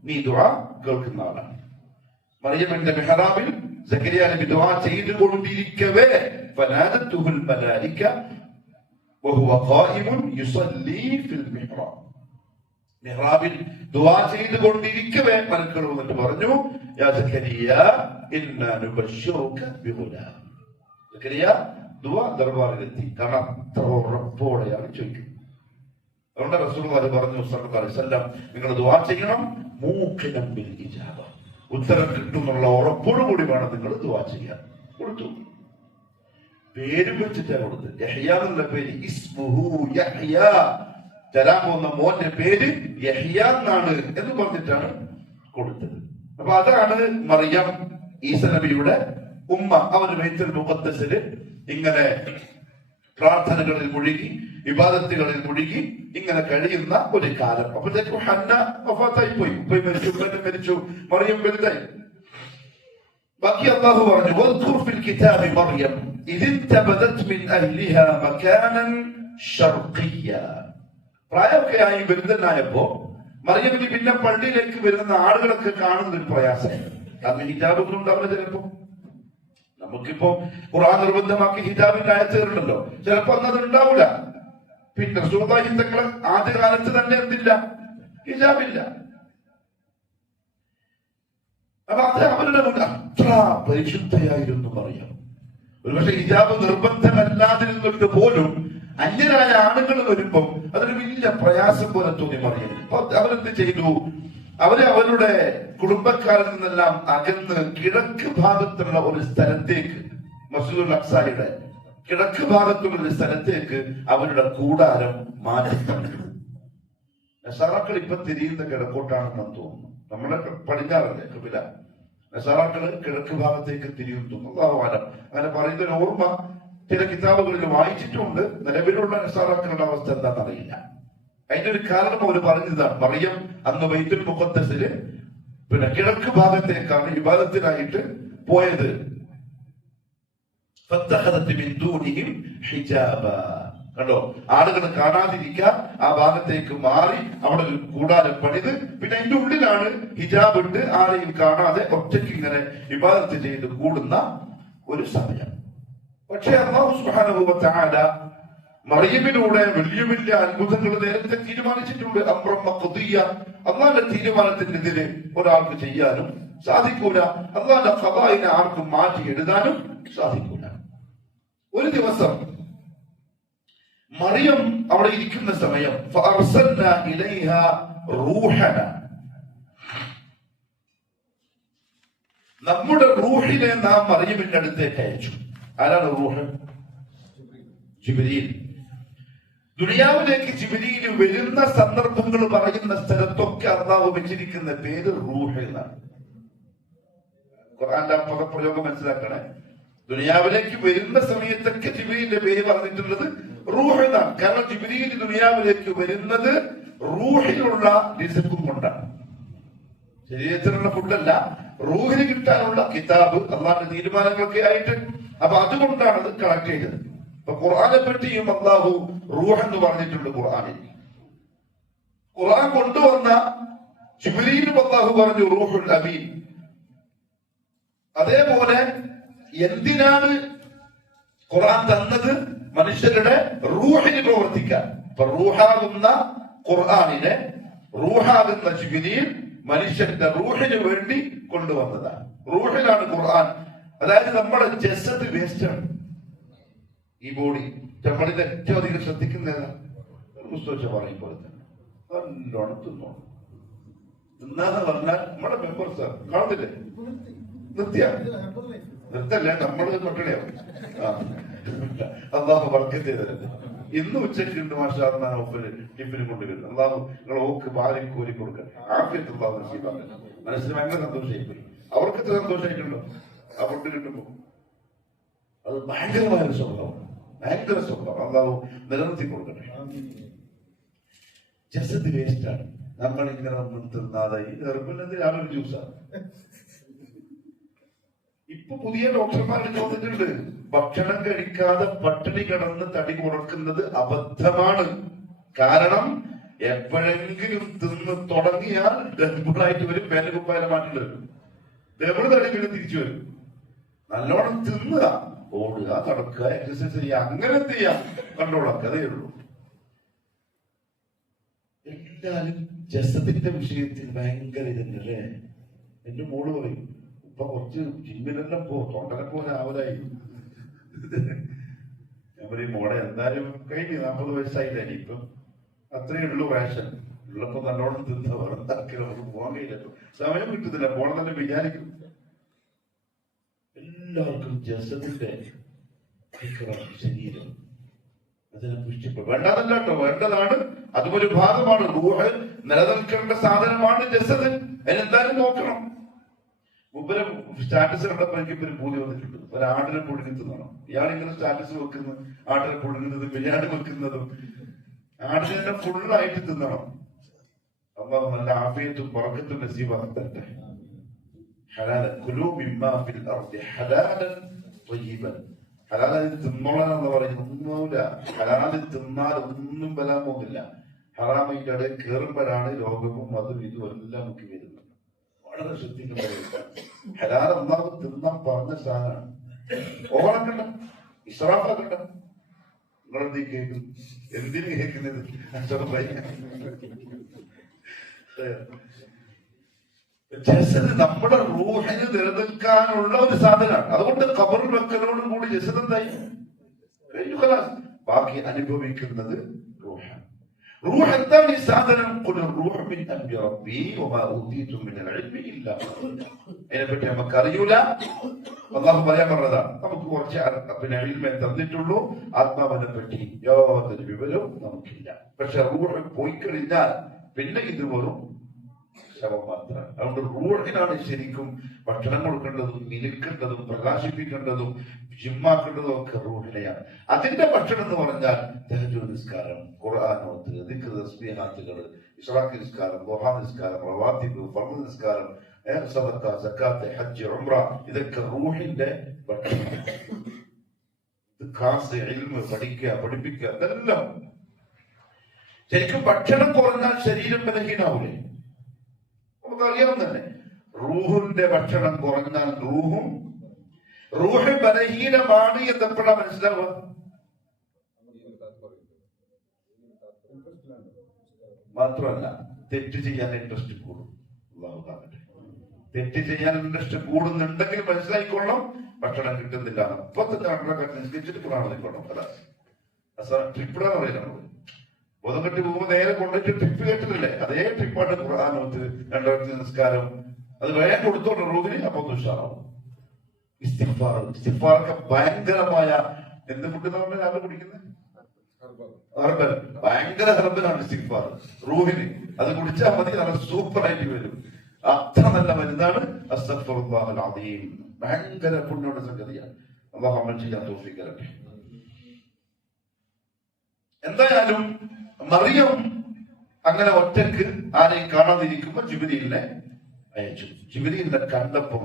നീ ദുആ കേൾക്കുന്ന ആളാണ്. മറിയമിന്റെ മിഹ്റാബിൽ സക്കരിയ നബി ദുആ ചെയ്തുകൊണ്ടിരിക്കവേ ഫനാദത്തുഹുൽ മലായിക വഹുവ ഖായിമുൻ യുസല്ലി ഫിൽ മിഹ്റാബ്. മിഹ്റാബിൽ ദുആ ചെയ്തുകൊണ്ടിരിക്കവേ മലക്കുകൾ വന്നിട്ട് പറഞ്ഞു, യാ സക്കരിയ ഇന്നാ നുബശ്ശിറുക ബിഗുലാം. സക്കരിയ ദുആ ദർബാറിലെത്തി. കാരണം അത്ര ഉറപ്പോടെയാണ് ചോദിക്കുന്നത്. അതുകൊണ്ട് റസൂലുള്ളാഹി പറഞ്ഞു സല്ലല്ലാഹു അലൈഹി വസല്ലം, നിങ്ങൾ ദുആ ചെയ്യണം മൂഖിനം ബിൽ ഇജാബ, ഉത്തരം കിട്ടുന്നുള്ള ഉറപ്പോടുകൂടി വേണം നിങ്ങൾ ദുആ ചെയ്യാൻ. കൊടുത്തു. പേര് വെച്ചിട്ടാണ് കൊടുത്തത്. യഹ്യ എന്നുള്ള പേര് ഇസ്മുഹു യഹ്യ, തരാൻ പോകുന്ന മോന്റെ പേര് യഹ്യ എന്നാണ് എന്ന് പറഞ്ഞിട്ടാണ് കൊടുത്തത്. അപ്പൊ അതാണ് മറിയം ഈസ നബിയുടെ ഉമ്മ. അവര് ബൈത്തുൽ മുഖദ്ദസില് ഇങ്ങനെ പ്രാർത്ഥനകളിൽ മുഴുകി ഇബാദത്തുകളിൽ മുഴുകി ഇങ്ങനെ കഴിയുന്ന ഒരു കാലം. അപ്പോഴത്തേക്കും ഹന്ന വഫാത്തായി പോയി. മരിച്ചു. മറിയം വലുതായി. ബാക്കി അല്ലാഹു പറഞ്ഞു, വദ്കുർ ഫിൽ കിതാബി മറിയം ഇദ് ഇൻതബദത് മിൻ അഹ്ലിഹാ മകാനൻ ശർഖിയ്യ. പ്രായമൊക്കെ ആയി വലുതനായപ്പോ മറിയമിന് പിന്നെ പള്ളിയിലേക്ക് വരുന്ന ആളുകളൊക്കെ കാണുന്ന ഒരു പ്രയാസമാണ്. കാരണം ഹിജാബൊന്നും ഉണ്ടാവില്ല. ചിലപ്പോ നമുക്കിപ്പോ ഖുർആൻ നിർബന്ധമാക്കി ഹിജാബിന്റെ ആയത്തുകളുണ്ടല്ലോ, ചിലപ്പോ അന്നത് ഉണ്ടാവില്ല. പിന്നെ റസൂലുള്ളാഹി തങ്ങളെ ആദ്യകാലത്ത് തന്നെ എന്തില്ല, ഹിജാബില്ല. അപ്പൊ അത് അവരുടെ അത്ര പരിശുദ്ധയായിരുന്നു മറിയം. ഒരുപക്ഷെ ഹിജാബ് നിർബന്ധമല്ലാതിരുന്നിട്ട് പോലും അന്യരായ ആളുകൾ വരുമ്പം അതൊരു വലിയ പ്രയാസം പോലെ തോന്നി മറിയം. അപ്പൊ അവരെന്ത് ചെയ്തു? അവരുടെ കുടുംബക്കാരിൽ നിന്നെല്ലാം അകന്ന് കിഴക്ക് ഭാഗത്തുള്ള ഒരു സ്ഥലത്തേക്ക്, മസ്ജിദുൽ അഖ്സയുടെ കിഴക്ക് ഭാഗത്തുള്ള ഒരു സ്ഥലത്തേക്ക് അവരുടെ കൂടാരം മാറ്റി തന്നു. നസാറാക്കൾ ഇപ്പൊ തിരിയുന്ന കിഴക്കോട്ടാണെന്ന് തോന്നുന്നു. നമ്മുടെ പടിഞ്ഞാറല്ലേ കപില, നസാറാക്കള് കിഴക്ക് ഭാഗത്തേക്ക് തിരിയുന്നു. അങ്ങനെ പറയുന്ന ഒരു ഓർമ്മ ചില കിതാബുകളിൽ വായിച്ചിട്ടുണ്ട്. നിലവിലുള്ള നസാറാക്കളുടെ അവസ്ഥ എന്താണെന്ന് അറിയില്ല. അതിന്റെ ഒരു കാരണം അവർ പറഞ്ഞതാണ്, മറിയം അന്ന് ബൈത്തുൽ മുഖദ്ദസില് കിഴക്ക് ഭാഗത്തേക്കാണ് ഇബാദത്തിനായിട്ട് പോയത്. കണ്ടോ, ആളുകൾ കാണാതിരിക്കാൻ ആ ഭാഗത്തേക്ക് മാറി അവിടെ ഒരു കൂടാരം പണിത്, പിന്നെ അതിന്റെ ഉള്ളിലാണ് ഹിജാബ് ഇട്ട് ആരെയും കാണാതെ ഒറ്റയ്ക്ക് ഇങ്ങനെ ഇബാദത്ത് ചെയ്ത് കൂടുന്ന ഒരു സമയം. പക്ഷെ അല്ലാഹു സുബ്ഹാനഹു വ തആല മറിയമിലൂടെ വലിയ വലിയ അത്ഭുതങ്ങൾ നേരത്തെ തീരുമാനിച്ചിട്ടുണ്ട്. അംറൻ ഖദിയ്യ, അല്ലാഹുവിന്റെ തീരുമാനത്തിനെതിരെ ഒരാൾക്ക് ചെയ്യാനും സാധിക്കൂല. അല്ലാഹുവിന്റെ ഖദാഇനെ ആർക്കും മാറ്റി എഴുതാനും സാധിക്കൂല. ഒരു ദിവസം മറിയം അവിടെ ഇരിക്കുന്ന സമയം ഫഅർസൽനാ ഇലൈഹാ റൂഹന, നമ്മുടെ റൂഹിനെ നാം മറിയമിന്റെ അടുത്തേക്ക് അയച്ചു. ആരാണ് റൂഹ്? ജിബ്രീൽ. ദുനിയാവിലേക്ക് ജിബ്രീൽ വരുന്ന സന്ദർഭങ്ങൾ പറയുന്ന സ്ഥലത്തൊക്കെ അല്ലാഹു വെച്ചിരിക്കുന്ന പേര് റൂഹ് എന്നാണ്. ഖുർആന്റെ പദപ്രയോഗം മനസ്സിലാക്കണേ. ദുനിയാവിലേക്ക് വരുന്ന സമയത്തൊക്കെ ജിബ്രീലിന്റെ പേര് പറഞ്ഞിട്ടുള്ളത് റൂഹ് എന്നാണ്. കാരണം ജിബ്രീൽ ദുനിയാവിലേക്ക് വരുന്നത് റൂഹിലുള്ള റിസ്ക്കും കൊണ്ടാണ്. ശരീരത്തിനുള്ള ഫുഡല്ല, റൂഹിന് കിട്ടാനുള്ള കിതാബ് അള്ളാന്റെ തീരുമാനങ്ങളൊക്കെ ആയിട്ട്. അപ്പൊ അതുകൊണ്ടാണ് അത് കണക്ട് ചെയ്തത്. അപ്പൊ ഖുർആനെ പറ്റിയും അള്ളാഹു റൂഹ് എന്ന് പറഞ്ഞിട്ടുണ്ട് ഖുർആനിൽ. ഖുർആൻ കൊണ്ടുവന്ന ജിബ്രീലും അള്ളാഹു പറഞ്ഞു റൂഹുൽ അമീൻ. അതേപോലെ എന്തിനാണ് ഖുർആൻ തന്നത്? മനുഷ്യരുടെ റൂഹിന് പ്രവർത്തിക്കാൻ. ഇപ്പൊ റൂഹാകുന്ന ഖുർആനിനെ, റൂഹാകുന്ന ജിബ്രീൽ മനുഷ്യന്റെ റൂഹിന് വേണ്ടി കൊണ്ടുവന്നതാണ്. റൂഹിലാണ് ഖുർആൻ. അതായത് നമ്മുടെ ജസദ് വേസ്റ്റാണ്. ഈ ബോഡി നമ്മളിത് ഏറ്റവും അധികം ശ്രദ്ധിക്കുന്നതാണ്. പുസ്തകം പറയുമ്പോൾ തന്നെ നല്ലോണം തിന്നോണം. തിന്നാന്ന് പറഞ്ഞാൽ നമ്മുടെ മെമ്പേഴ്സ് കാണത്തില്ലേ, നിർത്തല്ലേ, നമ്മൾ പട്ടിണിയാവും. അള്ളാഹു ബർക്കത്ത് ചെയ്തത്. ഇന്ന് ഉച്ചയ്ക്ക് ഉണ്ട് മാഷാ ടിഫിന് കൊണ്ടുവരുന്നത്. അള്ളാഹു നിങ്ങൾ ഓക്ക് ഭാര്യ കോരി കൊടുക്കട്ടെ. ആഫിയത്ത് അള്ളാഹു നസീബാക്കട്ടെ. മനസ്സിന് ഭയങ്കര സന്തോഷമായിപ്പോയി. അവർക്ക് എത്ര സന്തോഷമായിട്ടുണ്ടോ ആ ഫുഡ് കിട്ടുമ്പോ? അത് ഭയങ്കരമായ സ്വഭാവം, ഭയങ്കര സ്വഭാവം. അള്ളാഹു നിലനിർത്തി കൊടുക്കട്ടെ. ജസദ് വേസ്റ്റാണ്. നമ്മൾ ഇങ്ങനെ ഒന്നും തിന്നാതായി ഹെർബലിന്റെ ഞാനൊരു ജ്യൂസാണ്. ഇപ്പൊ പുതിയ ഡോക്ടർമാർ ചോദിച്ചിട്ടുണ്ട്, ഭക്ഷണം കഴിക്കാതെ പട്ടിണി കിടന്ന് തടി കുറക്കുന്നത് അബദ്ധമാണ്. കാരണം എപ്പോഴെങ്കിലും തിന്ന് തുടങ്ങിയാൽ ഡബിളായിട്ട് വരും. പേന കുപ്പായ മാറ്റിൽ വരും, ഡബിൾ തടി പിന്നെ തിരിച്ചു വരും. നല്ലോണം തിന്നുക, ഓടുക, നടക്കുക, എക്സസൈസ് ചെയ്യുക, അങ്ങനെ എന്ത് ചെയ്യാം, കണ്ടോളാം. അതേ ഉള്ളൂ. എല്ലാരും ജസത്തിന്റെ വിഷയത്തിൽ ഭയങ്കര ഇതല്ലേ. എന്റെ മോള് പറയും, ഇപ്പൊ കുറച്ച് ജിമ്മിലെല്ലാം തൊണ്ടനെ പോലെ ആവലായി. ഞാൻ പറയും, മോളെ എന്തായാലും കഴിഞ്ഞു 40 വയസ്സായില്ലേ, ഇപ്പം അത്രയേ ഉള്ളൂ ഫാഷൻ. ഉള്ളപ്പോ നല്ലോണം തിന്ന വേറെന്താക്കി നമുക്ക് പോകാൻ കഴിയില്ല, സമയം കിട്ടുന്നില്ല, പോണം തന്നെ വിചാരിക്കും. എല്ലാവർക്കും ജസദിന്റെ ശരീരം അതിനെ പുഷ്ടിപ്പെടും. വേണ്ടതല്ല കേട്ടോ, വേണ്ടതാണ്. അതും ഒരു ഭാഗമാണ്. റൂഹ് നിലനിൽക്കേണ്ട സാധനമാണ് ജസദ്. അതിനെന്തായാലും നോക്കണം. മുമ്പ് സ്റ്റാറ്റസ് കണ്ടപ്പോ എനിക്കിപ്പോ ഒരു പൂതി വന്നിട്ടുണ്ട്. ഒരാടിനെ പുഴുങ്ങി തിന്നണം. ഇയാളിങ്ങനെ സ്റ്റാറ്റസ് വെക്കുന്നത് ആടിനെ പുഴുങ്ങുന്നതും ബിരിയാണി വെക്കുന്നതും, ആടിനെ തന്നെ ഫുള്ളായിട്ട് തിന്നണം. അപ്പൊ നല്ല ആഫിയത്തും ബറക്കത്തും നസീബാക്കട്ടെ. ഹലാലൻ കുലൂ മിമ്മാ ഫിൽ അർദി ഹലാലൻ ത്വയ്യിബൻ. ഹലാലിൽ തിന്നോളാന്ന് പറയുന്നത് ഒന്നുമില്ല. ഹലാലിൽ തിന്നാൽ ഒന്നും വരാൻ പോകുന്നില്ല. ഹറാമിന്റെ ഇടയിൽ കയറുമ്പോഴാണ് രോഗവും അതും ഇതും എല്ലാം നമുക്ക് വരുന്നത്. വളരെ ശ്രദ്ധിക്കേണ്ട. ഹലാൽ ഒന്നാമത് തിന്നാൻ പറഞ്ഞ സാധനമാണ്. ഓവറാക്കണ്ട, ഇസ്രാഫാക്കണ്ട. നിങ്ങളെന്ത് കേൾക്കുന്നു? എന്തിനു കേൾക്കുന്നത്? ജസദ് നമ്മുടെ റൂഹിന് നിലനിൽക്കാനുള്ള ഒരു സാധനമാണ്. അതുകൊണ്ട് ഖബറിൽ വെക്കലോടും കൂടി ജസദ് എന്തായി? ബാക്കി അനുഭവിക്കുന്നത് റൂഹാണ്. റൂഹ് എന്താണ് ഈ സാധനം? അതിനെപ്പറ്റി നമുക്ക് അറിയൂല. അല്ലാഹു പറയാൻ പറഞ്ഞതാണ്, നമുക്ക് കുറച്ച് ഇൽമേ തന്നിട്ടുള്ളൂ, ആത്മാവിനെ പറ്റി യാതൊരു വിവരവും നമുക്കില്ല. പക്ഷെ റൂഹ് പോയി കഴിഞ്ഞാൽ പിന്നെ ഇത് വെറും ശവം മാത്രമാണ്. അതുകൊണ്ട് റൂഹിനാണ് ശരിക്കും ഭക്ഷണം കൊടുക്കേണ്ടതും മിനുക്കേണ്ടതും പ്രകാശിപ്പിക്കേണ്ടതും ജിമ്മാക്കേണ്ടതും ഒക്കെ റൂഹിനെയാണ്. അതിന്റെ ഭക്ഷണം എന്ന് പറഞ്ഞാൽ തഹജ്ജുദ് നിസ്കാരം, ഖുർആനോത്ത്, ദിക്ർ, തസ്ബീഹാത്തുകൾ, ഇശ്റാഖ് നിസ്കാരം, ദുഹാ നിസ്കാരം, റവാത്തിബ്, ഫർദ് നിസ്കാരം, സദഖ, സക്കാത്ത്, ഹജ്ജ്, ഉംറ, ഇതൊക്കെ റൂഹിന്റെ ഭക്ഷണം. ഖാസ് ഇൽമ് പഠിക്കുക, പഠിപ്പിക്കുക, ഇതെല്ലാം ശരിക്കും ഭക്ഷണം കുറഞ്ഞാൽ ശരീരം ബലഹീനാവൂലേ? നമുക്കറിയാം തന്നെ. റൂഹിന്റെ ഭക്ഷണം കുറഞ്ഞാൽ റൂഹ് ബലഹീനമാണ് എന്നെപ്പോഴാ മനസ്സിലാവുക? മാത്രമല്ല തെറ്റ് ചെയ്യാൻ ഇൻട്രസ്റ്റ് കൂടും. തെറ്റ് ചെയ്യാൻ ഇൻട്രസ്റ്റ് കൂടുന്നുണ്ടെങ്കിൽ മനസ്സിലായിക്കൊള്ളണം ഭക്ഷണം കിട്ടുന്നില്ല. ഇപ്പൊ തന്നെ നിസ്കരിച്ചിട്ട് പുറാണിക്കൊള്ളണം. അല്ല ട്രിപ്പിടാന്ന് പറയുന്നത്. ബോധം കെട്ടി പോകുമ്പോൾ നേരെ കൊണ്ടിട്ട് ട്രിപ്പ് കേട്ടിട്ടില്ലേ? അതേ ട്രിപ്പാണ് ഖുർആനോത്ത്, രണ്ടാമത്തെ നിസ്കാരം. അത് വേഗം കൊടുത്തോണ്ട് റൂഹിന് അപ്പൊ ഉഷാറാവും. ഇസ്തിഗ്ഫാറൊക്കെ ഭയങ്കരമായ എന്ത് ഫുഡ് നമ്മൾ രാവിലെ കുടിക്കുന്നത്? ഹർബൽ. ഭയങ്കര ഹർബലാണ് ഇസ്തിഗ്ഫാർ റൂഹിന്. അത് കുടിച്ചാൽ മതി, നല്ല സൂപ്പർ ആയിട്ട് വരും. അത്ര നല്ല മരുന്നാണ് അസ്തഗ്ഫിറുല്ലാഹൽ അദീം. ഭയങ്കര പുണ്യമുള്ള സംഗതിയാണ്. അല്ലാഹു അമൽ ചെയ്യാൻ തൗഫീഖ് തരട്ടെ. എന്തായാലും മറിയം അങ്ങനെ ഒറ്റക്ക് ആരെയും കാണാതിരിക്കുമ്പോ ജിബ്രീലിനെ അയച്ചു. ജിബ്രീലിനെ കണ്ടപ്പം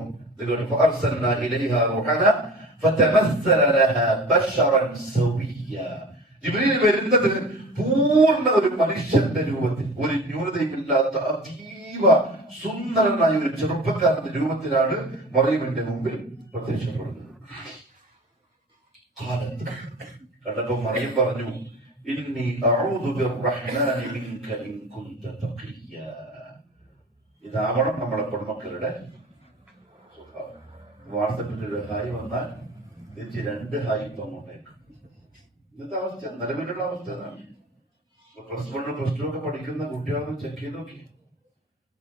ജിബ്രീൽ വരുന്നത് പൂർണ്ണ ഒരു മനുഷ്യന്റെ രൂപത്തിൽ, ഒരു ന്യൂനതയുമില്ലാത്ത അതീവ സുന്ദരനായ ഒരു ചെറുപ്പക്കാരന്റെ രൂപത്തിലാണ് മറിയമിന്റെ മുമ്പിൽ പ്രത്യക്ഷപ്പെടുന്നത്. കണ്ടപ്പോ മറിയം പറഞ്ഞു, ഇന്നി അഊദു ബിർറഹ്മാനി മിൻക ഇൻ കുൻത തഖിയ്യ. ഇതാവണം നമ്മുടെ പെൺമക്കളുടെ സ്വഭാവം. വാട്സപ്പിൽ ഒരു ഹായ് വന്നാൽ തിരിച്ച് 2 ഹായ് ഇപ്പം അങ്ങോട്ടേക്കും. ഇന്നത്തെ അവസ്ഥ, നിലവിലുള്ള അവസ്ഥ എന്നാണ്. പ്ലസ് 1 പ്ലസ് 2 ഒക്കെ പഠിക്കുന്ന കുട്ടികളൊന്ന് ചെക്ക് ചെയ്ത് നോക്കി.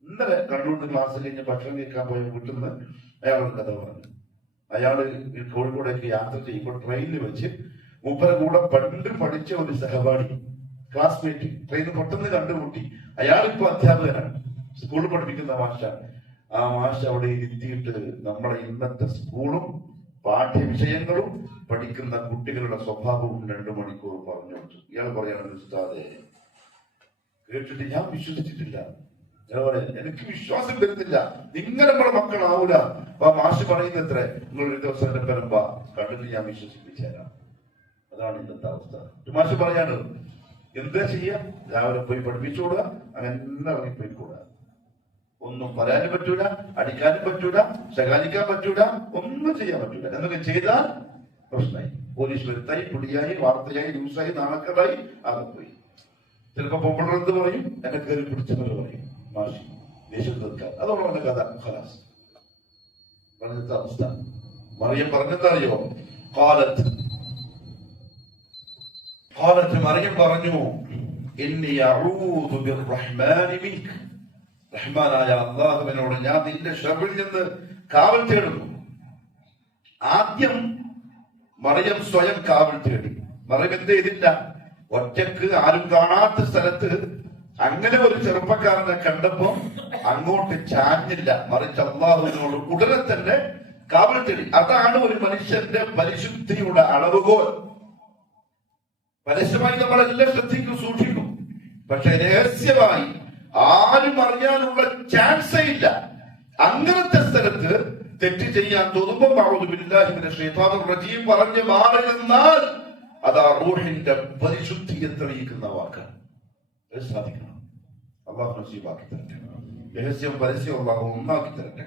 ഇന്നലെ കണ്ണൂരിൽ ക്ലാസ് കഴിഞ്ഞ് ഭക്ഷണം കേൾക്കാൻ പോയ വീട്ടിൽ നിന്ന് അയാളൊരു കഥ പറഞ്ഞു. അയാള് കോഴിക്കോടേക്ക് യാത്ര ചെയ്യുമ്പോൾ ട്രെയിനിൽ വെച്ച് മൂപ്പരെ കൂടെ പണ്ട് പഠിച്ച ഒരു സഹപാഠി, ക്ലാസ്മേറ്റ്, ട്രെയിനിൽ പെട്ടെന്ന് കണ്ടുമുട്ടി. അയാളിപ്പോ അധ്യാപകനാണ്, സ്കൂളിൽ പഠിപ്പിക്കുന്ന മാഷാണ്. ആ മാഷ് അവിടെ ഇരുത്തിയിട്ട് നമ്മുടെ ഇന്നത്തെ സ്കൂളും പാഠ്യവിഷയങ്ങളും പഠിക്കുന്ന കുട്ടികളുടെ സ്വഭാവവും 2 മണിക്കൂർ പറഞ്ഞു കൊടുത്തു. ഇയാൾ പറയാണ്, ഉസ്താദേ കേട്ടിട്ട് ഞാൻ വിശ്വസിച്ചിട്ടില്ല, എനിക്ക് വിശ്വാസം വരുന്നില്ല, നിങ്ങൾ നമ്മുടെ മക്കളാവൂല. അപ്പൊ മാഷ് പറയുന്നത്ര നിങ്ങൾ ഒരു ദിവസം എന്റെ പെരമ്പ കണ്ടിട്ട് ഞാൻ വിശ്വസിപ്പിച്ചേരാം. അതാണ് ഇന്നത്തെ അവസ്ഥ. മാഷ് പറയാണ്, എന്താ ചെയ്യാ? രാവിലെ പോയി പഠിപ്പിച്ചുകൂടുക, അങ്ങനെ ഇറങ്ങിപ്പോയിക്കൂടാ. ഒന്നും പറയാനും പറ്റൂല, അടിക്കാനും പറ്റൂല, ശകാലിക്കാൻ പറ്റൂല, ഒന്നും ചെയ്യാൻ പറ്റൂല. എന്നൊക്കെ ചെയ്താൽ പ്രശ്നമായി. പോലീസ് വരുത്തായി, പിടിയായി, വാർത്തയായി, ന്യൂസായി, നാണക്കേടായി, ആകെ പോയി. ചിലപ്പോ പൊമ്പളെന്ത് പറയും, എന്നെ കയറി പിടിച്ചെന്ന് പറയും മാഷി, ദേഷ്യം തീർക്കാൻ. അതോടെ എന്റെ കഥ ഖലാസ്. പറഞ്ഞ അവസ്ഥ. മറിയം പറഞ്ഞെന്താ അറിയോ? മറിയം പറഞ്ഞു, ഇന്നി അഊദു ബിർറഹ്മാനി മിൻക, റഹ്മാനായ അല്ലാഹുവിനോട് ഞാൻ നിന്റെ ശർറിൽ നിന്ന് കാവൽ തേടുന്നു. ആദ്യം മറിയം സ്വയം കാവൽ തേടി. മറിയം എന്ത് ചെയ്തില്ല? ഒറ്റക്ക് ആരും കാണാത്ത സ്ഥലത്ത് അങ്ങനെ ഒരു ചെറുപ്പക്കാരനെ കണ്ടപ്പോ അങ്ങോട്ട് ചാഞ്ഞില്ല, മറിച്ച് അല്ലാഹുവിനോട് ഉടനെ തന്നെ കാവൽ തേടി. അതാണ് ഒരു മനുഷ്യന്റെ പരിശുദ്ധിയുടെ അളവുകോൽ. പരസ്യമായി നമ്മളെല്ലാം ശ്രദ്ധിക്കും, സൂക്ഷിക്കും. പക്ഷെ രഹസ്യമായി ആരും അറിയാനുള്ള ചാൻസേ ഇല്ല. അങ്ങനത്തെ സ്ഥലത്ത് തെറ്റ് ചെയ്യാൻ തോന്നുമ്പോൾ പറഞ്ഞ് മാറി നിന്നാൽ അത് ആ റൂഹിന്റെ പരിശുദ്ധിയെ തെളിയിക്കുന്ന വാക്കാണ്. സാധിക്കണം. അള്ളാഹു നസീബാക്കി തരട്ടെ. രഹസ്യം പരസ്യം അള്ളാഹു ഒന്നാക്കി തരട്ടെ.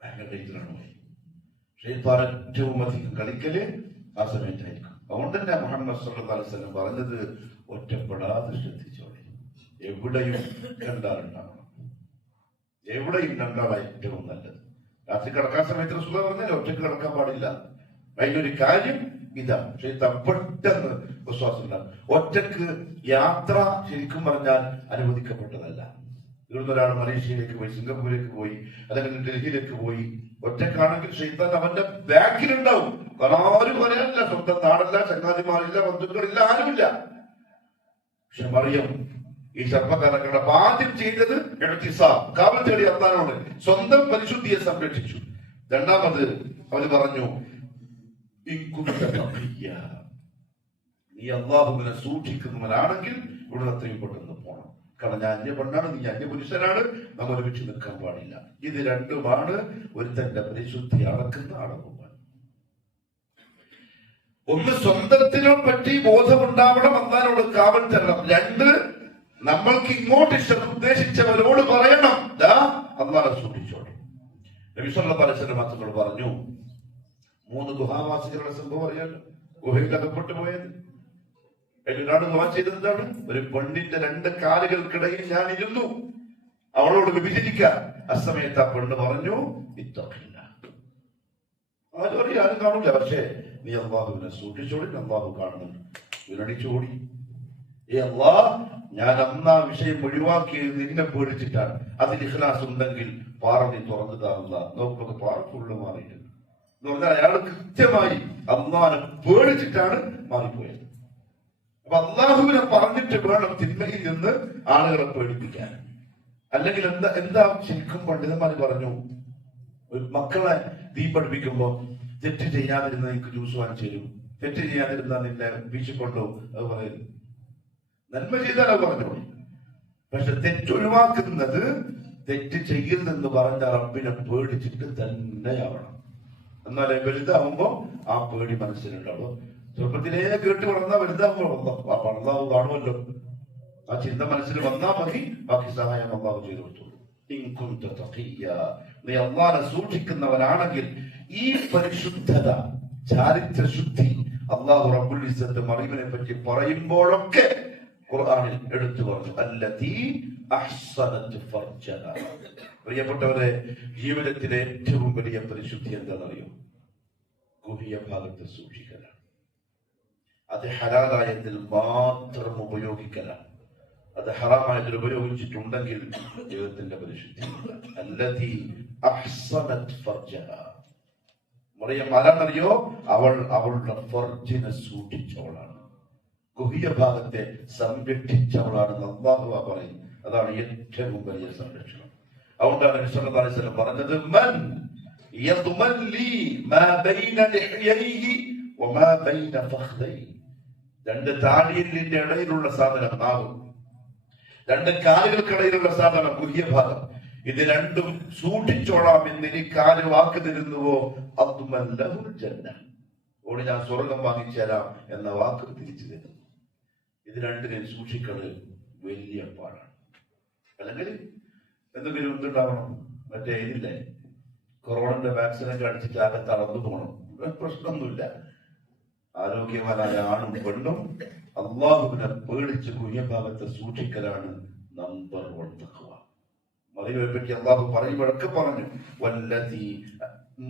ഭയങ്കര ഡേഞ്ചറാണ്. ഷെയ്ത്താൻ ഏറ്റവും അധികം കളിക്കല് ആ സമയത്തായിരിക്കും. അതുകൊണ്ട് തന്നെ മുഹമ്മദ് സല്ലല്ലാഹു അലൈഹി വസല്ലം പറഞ്ഞത്, ഒറ്റപ്പെടാതെ ശ്രദ്ധിച്ചോളെ. എവിടെയും രണ്ടാളുണ്ടാവണം. എവിടെയും രണ്ടാളാണ് ഏറ്റവും നല്ലത്. രാത്രി കിടക്കാൻ സമയത്ത് റസൂലുള്ളാഹി പറഞ്ഞാൽ ഒറ്റയ്ക്ക് കിടക്കാൻ പാടില്ല. അതിനൊരു കാര്യം ഇതാണ്. ഷെയ്ത്താൻ പെട്ടെന്ന് വിശ്വാസം ഉണ്ടാകും. ഒറ്റക്ക് യാത്ര ശരിക്കും പറഞ്ഞാൽ അനുവദിക്കപ്പെട്ടതല്ല. ഇവിടുന്ന് ഒരാൾ മലേഷ്യയിലേക്ക് പോയി, സിംഗപ്പൂരിലേക്ക് പോയി, അല്ലെങ്കിൽ ഡൽഹിയിലേക്ക് പോയി, ഒറ്റക്കാണെങ്കിൽ ഷെയ്ത്താൻ അവന്റെ ബാക്കിലുണ്ടാവും. കാരണം ആരും പറയാനില്ല, സ്വന്തം നാടല്ല, ചങ്ങാതിമാരില്ല, ബന്ധുക്കളില്ല, ആരുമില്ല. പക്ഷെ മറിയം ഈ ചെറുപ്പക്കാരൊക്കെ ആദ്യം ചെയ്തത് കാവൽ തേടി അള്ളാനോട് സ്വന്തം പരിശുദ്ധിയെ സംരക്ഷിച്ചു. രണ്ടാമത് അവര് പറഞ്ഞു, നീ അള്ളാഹുവിനെ സൂക്ഷിക്കുന്നവനാണെങ്കിൽ ഇവിടെ അത്രയും പെട്ടെന്ന് പോകണം. കാരണം ഞാൻ അന്യ പെണ്ണാണ്, നീ അന്യ പുരുഷനാണ്, നമ്മൾ ഒരുമിച്ച് നിൽക്കാൻ പാടില്ല. ഇത് രണ്ടുമാണ് ഒരുത്തന്റെ പരിശുദ്ധി അളക്കുന്ന അളവുകൾ. ഒന്ന്, സ്വന്തത്തിനെ പറ്റി ബോധമുണ്ടാവണം, അള്ളാനോട് കാവൽ തരണം. രണ്ട്, നമ്മൾക്ക് ഇങ്ങോട്ട് ഉദ്ദേശിച്ചവരോട് പറയണം, അള്ളാനെ സൂക്ഷിച്ചോളൂ. നബി സല്ലല്ലാഹു അലൈഹി വസല്ലം തങ്ങൾ പറഞ്ഞു, 3 ഗുഹാവാസികളുടെ സംഭവം അറിയാലോ, ഗുഹയിൽ അകപ്പെട്ടു പോയത്. ഒരാൾ ദുആ ചെയ്തത് എന്താണ്? ഒരു പെണ്ണിന്റെ 2 കാലുകൾക്കിടയിൽ ഞാൻ ഇരുന്നു, അവളോട് വിഭജിക്കാൻ. അസമയത്ത് ആ പെണ്ണ് പറഞ്ഞു, ഇത്തഖില്ല. ആരും അറിയാം, ആരും കാണൂല, പക്ഷേ നീ അള്ളാഹുവിനെ സൂക്ഷിച്ചോടി, അള്ളാഹു കാണുന്നുണ്ട്. ഇവനടിച്ചോടി, ഏ അള്ളാഹ്, ഞാൻ അന്നാ വിഷയം ഒഴിവാക്കിയത് നിന്നെ പേടിച്ചിട്ടാണ്. അതിൽ ഇഖ്ലാസ് ഉണ്ടെങ്കിൽ പാറ നീ തുറന്നു താറുന്ന. നോക്കുന്നത് പാറ ഫുള്ള് മാറിയിട്ടുണ്ട് എന്ന് പറഞ്ഞാൽ അയാൾ കൃത്യമായി അള്ളാഹിനെ പേടിച്ചിട്ടാണ് മാറിപ്പോയത്. അപ്പൊ അള്ളാഹുവിനെ പറഞ്ഞിട്ട് വേണം തിന്മയിൽ നിന്ന് ആളുകളെ പേടിപ്പിക്കാൻ. അല്ലെങ്കിൽ എന്താ ശരിക്കും പണ്ഡിതന്മാർ പറഞ്ഞു, ഒരു മക്കളെ തീ പഠിപ്പിക്കുമ്പോ തെറ്റ് ചെയ്യാതിരുന്ന എനിക്ക് ജ്യൂസ് വാങ്ങിച്ചു തരും, തെറ്റ് ചെയ്യാതിരുന്ന നിന്നെ വീശിക്കൊണ്ടോ, അത് പറയുന്നു. നന്മ ചെയ്താൽ അത് പറഞ്ഞോളൂ. പക്ഷെ തെറ്റൊഴിവാക്കുന്നത് തെറ്റ് ചെയ്യരുതെന്ന് പറഞ്ഞ റബ്ബിനെ പേടിച്ചിട്ട് തന്നെയാവണം. എന്നാലേ വലുതാവുമ്പോ ആ പേടി മനസ്സിലുണ്ടാവും. ചെറുപ്പത്തിലേ കേട്ട് വളർന്നാ വലുതാവുമ്പോ അള്ളാഹു കാണുമല്ലോ, ആ ചിന്ത മനസ്സിൽ വന്നാ മതി, ബാക്കി സഹായം അള്ളാഹു ചെയ്തു കൊടുത്തോളൂ. നീ അള്ളാഹനെ സൂക്ഷിക്കുന്നവനാണെങ്കിൽ ഈ പരിശുദ്ധത, ചാരിത്ര ശുദ്ധി അള്ളാഹു റബ്ബുൽ ഇസ്സത്ത് മറിയമിനെ പറ്റി പറയുമ്പോഴൊക്കെ ഖുർആനിൽ എടുത്തു പറഞ്ഞു, അല്ലതീ അഹ്സനത് ഫർജഹ. പ്രിയപ്പെട്ടവരെ, ജീവിതത്തിലെ ഏറ്റവും വലിയ പരിശുദ്ധി എന്താണെന്നറിയോ? ഗുഹ്യ ഭാഗത്ത് സൂക്ഷിക്കലാണ്. അത് ഹലാലായതിൽ മാത്രം ഉപയോഗിക്കലാണ്. അത് ഹറാമായതിൽ ഉപയോഗിച്ചിട്ടുണ്ടെങ്കിൽ ജീവിതത്തിന്റെ പരിശുദ്ധി. അല്ലതീ അഹ്സനത് ഫർജഹ. മറിയം ആരാണെന്നറിയോ? അവളുടെ ഫർജിനെ സൂക്ഷിച്ചവളാണ്, ഗുഹ്യ ഭാഗത്തെ സംരക്ഷിച്ചവളാണെന്ന് അല്ലാഹു പറയും. അതാണ് ഏറ്റവും വലിയ സംരക്ഷണം. അതുകൊണ്ടാണ് നബി സല്ലല്ലാഹു അലൈഹി വസല്ലം പറഞ്ഞത്, മൻ യദ്മൻ ലീ മാ ബൈന ലിഹ്യൈഹി വമാ ബൈന ഫഖ്ദൈഹി. 2 താടിയെല്ലിന്റെ ഇടയിലുള്ള സാധനം നാവ്, 2 കാലുകൾക്കിടയിലുള്ള സാധനം ഗുഹ്യ ഭാഗം. ഇത് രണ്ടും സൂക്ഷിച്ചോളാം എന്ന് എനിക്ക് ആര് വാക്ക് തരുന്നുവോ, അദ്മൻ ലഹുൽ ജന്ന, ഓടി ഞാൻ സ്വർഗം വാങ്ങിച്ചു തരാം എന്ന വാക്ക് തിരിച്ചു തരുന്നു. ഇത് രണ്ടിനെയും സൂക്ഷിക്കുന്നത് വലിയ പാടാണ്. അല്ലെങ്കിൽ എന്തെങ്കിലും എന്തുണ്ടാവണം, മറ്റേ ഇതില്ലേ, കൊറോണന്റെ വാക്സിനൊക്കെ അടിച്ചിട്ട് ആകെ തളർന്നു പോകണം, പ്രശ്നമൊന്നുമില്ല. ആരോഗ്യവാനായ ആണും പെണ്ണും അള്ളാഹുവിനെ പേടിച്ച് ഗുഹ്യഭാഗത്തെ സൂക്ഷിക്കലാണ് നമ്പർ 1 തഖ്വ. മറിയമിനെ പറ്റി അള്ളാഹു പറയുമ്പോഴൊക്കെ പറഞ്ഞു, വല്ലതി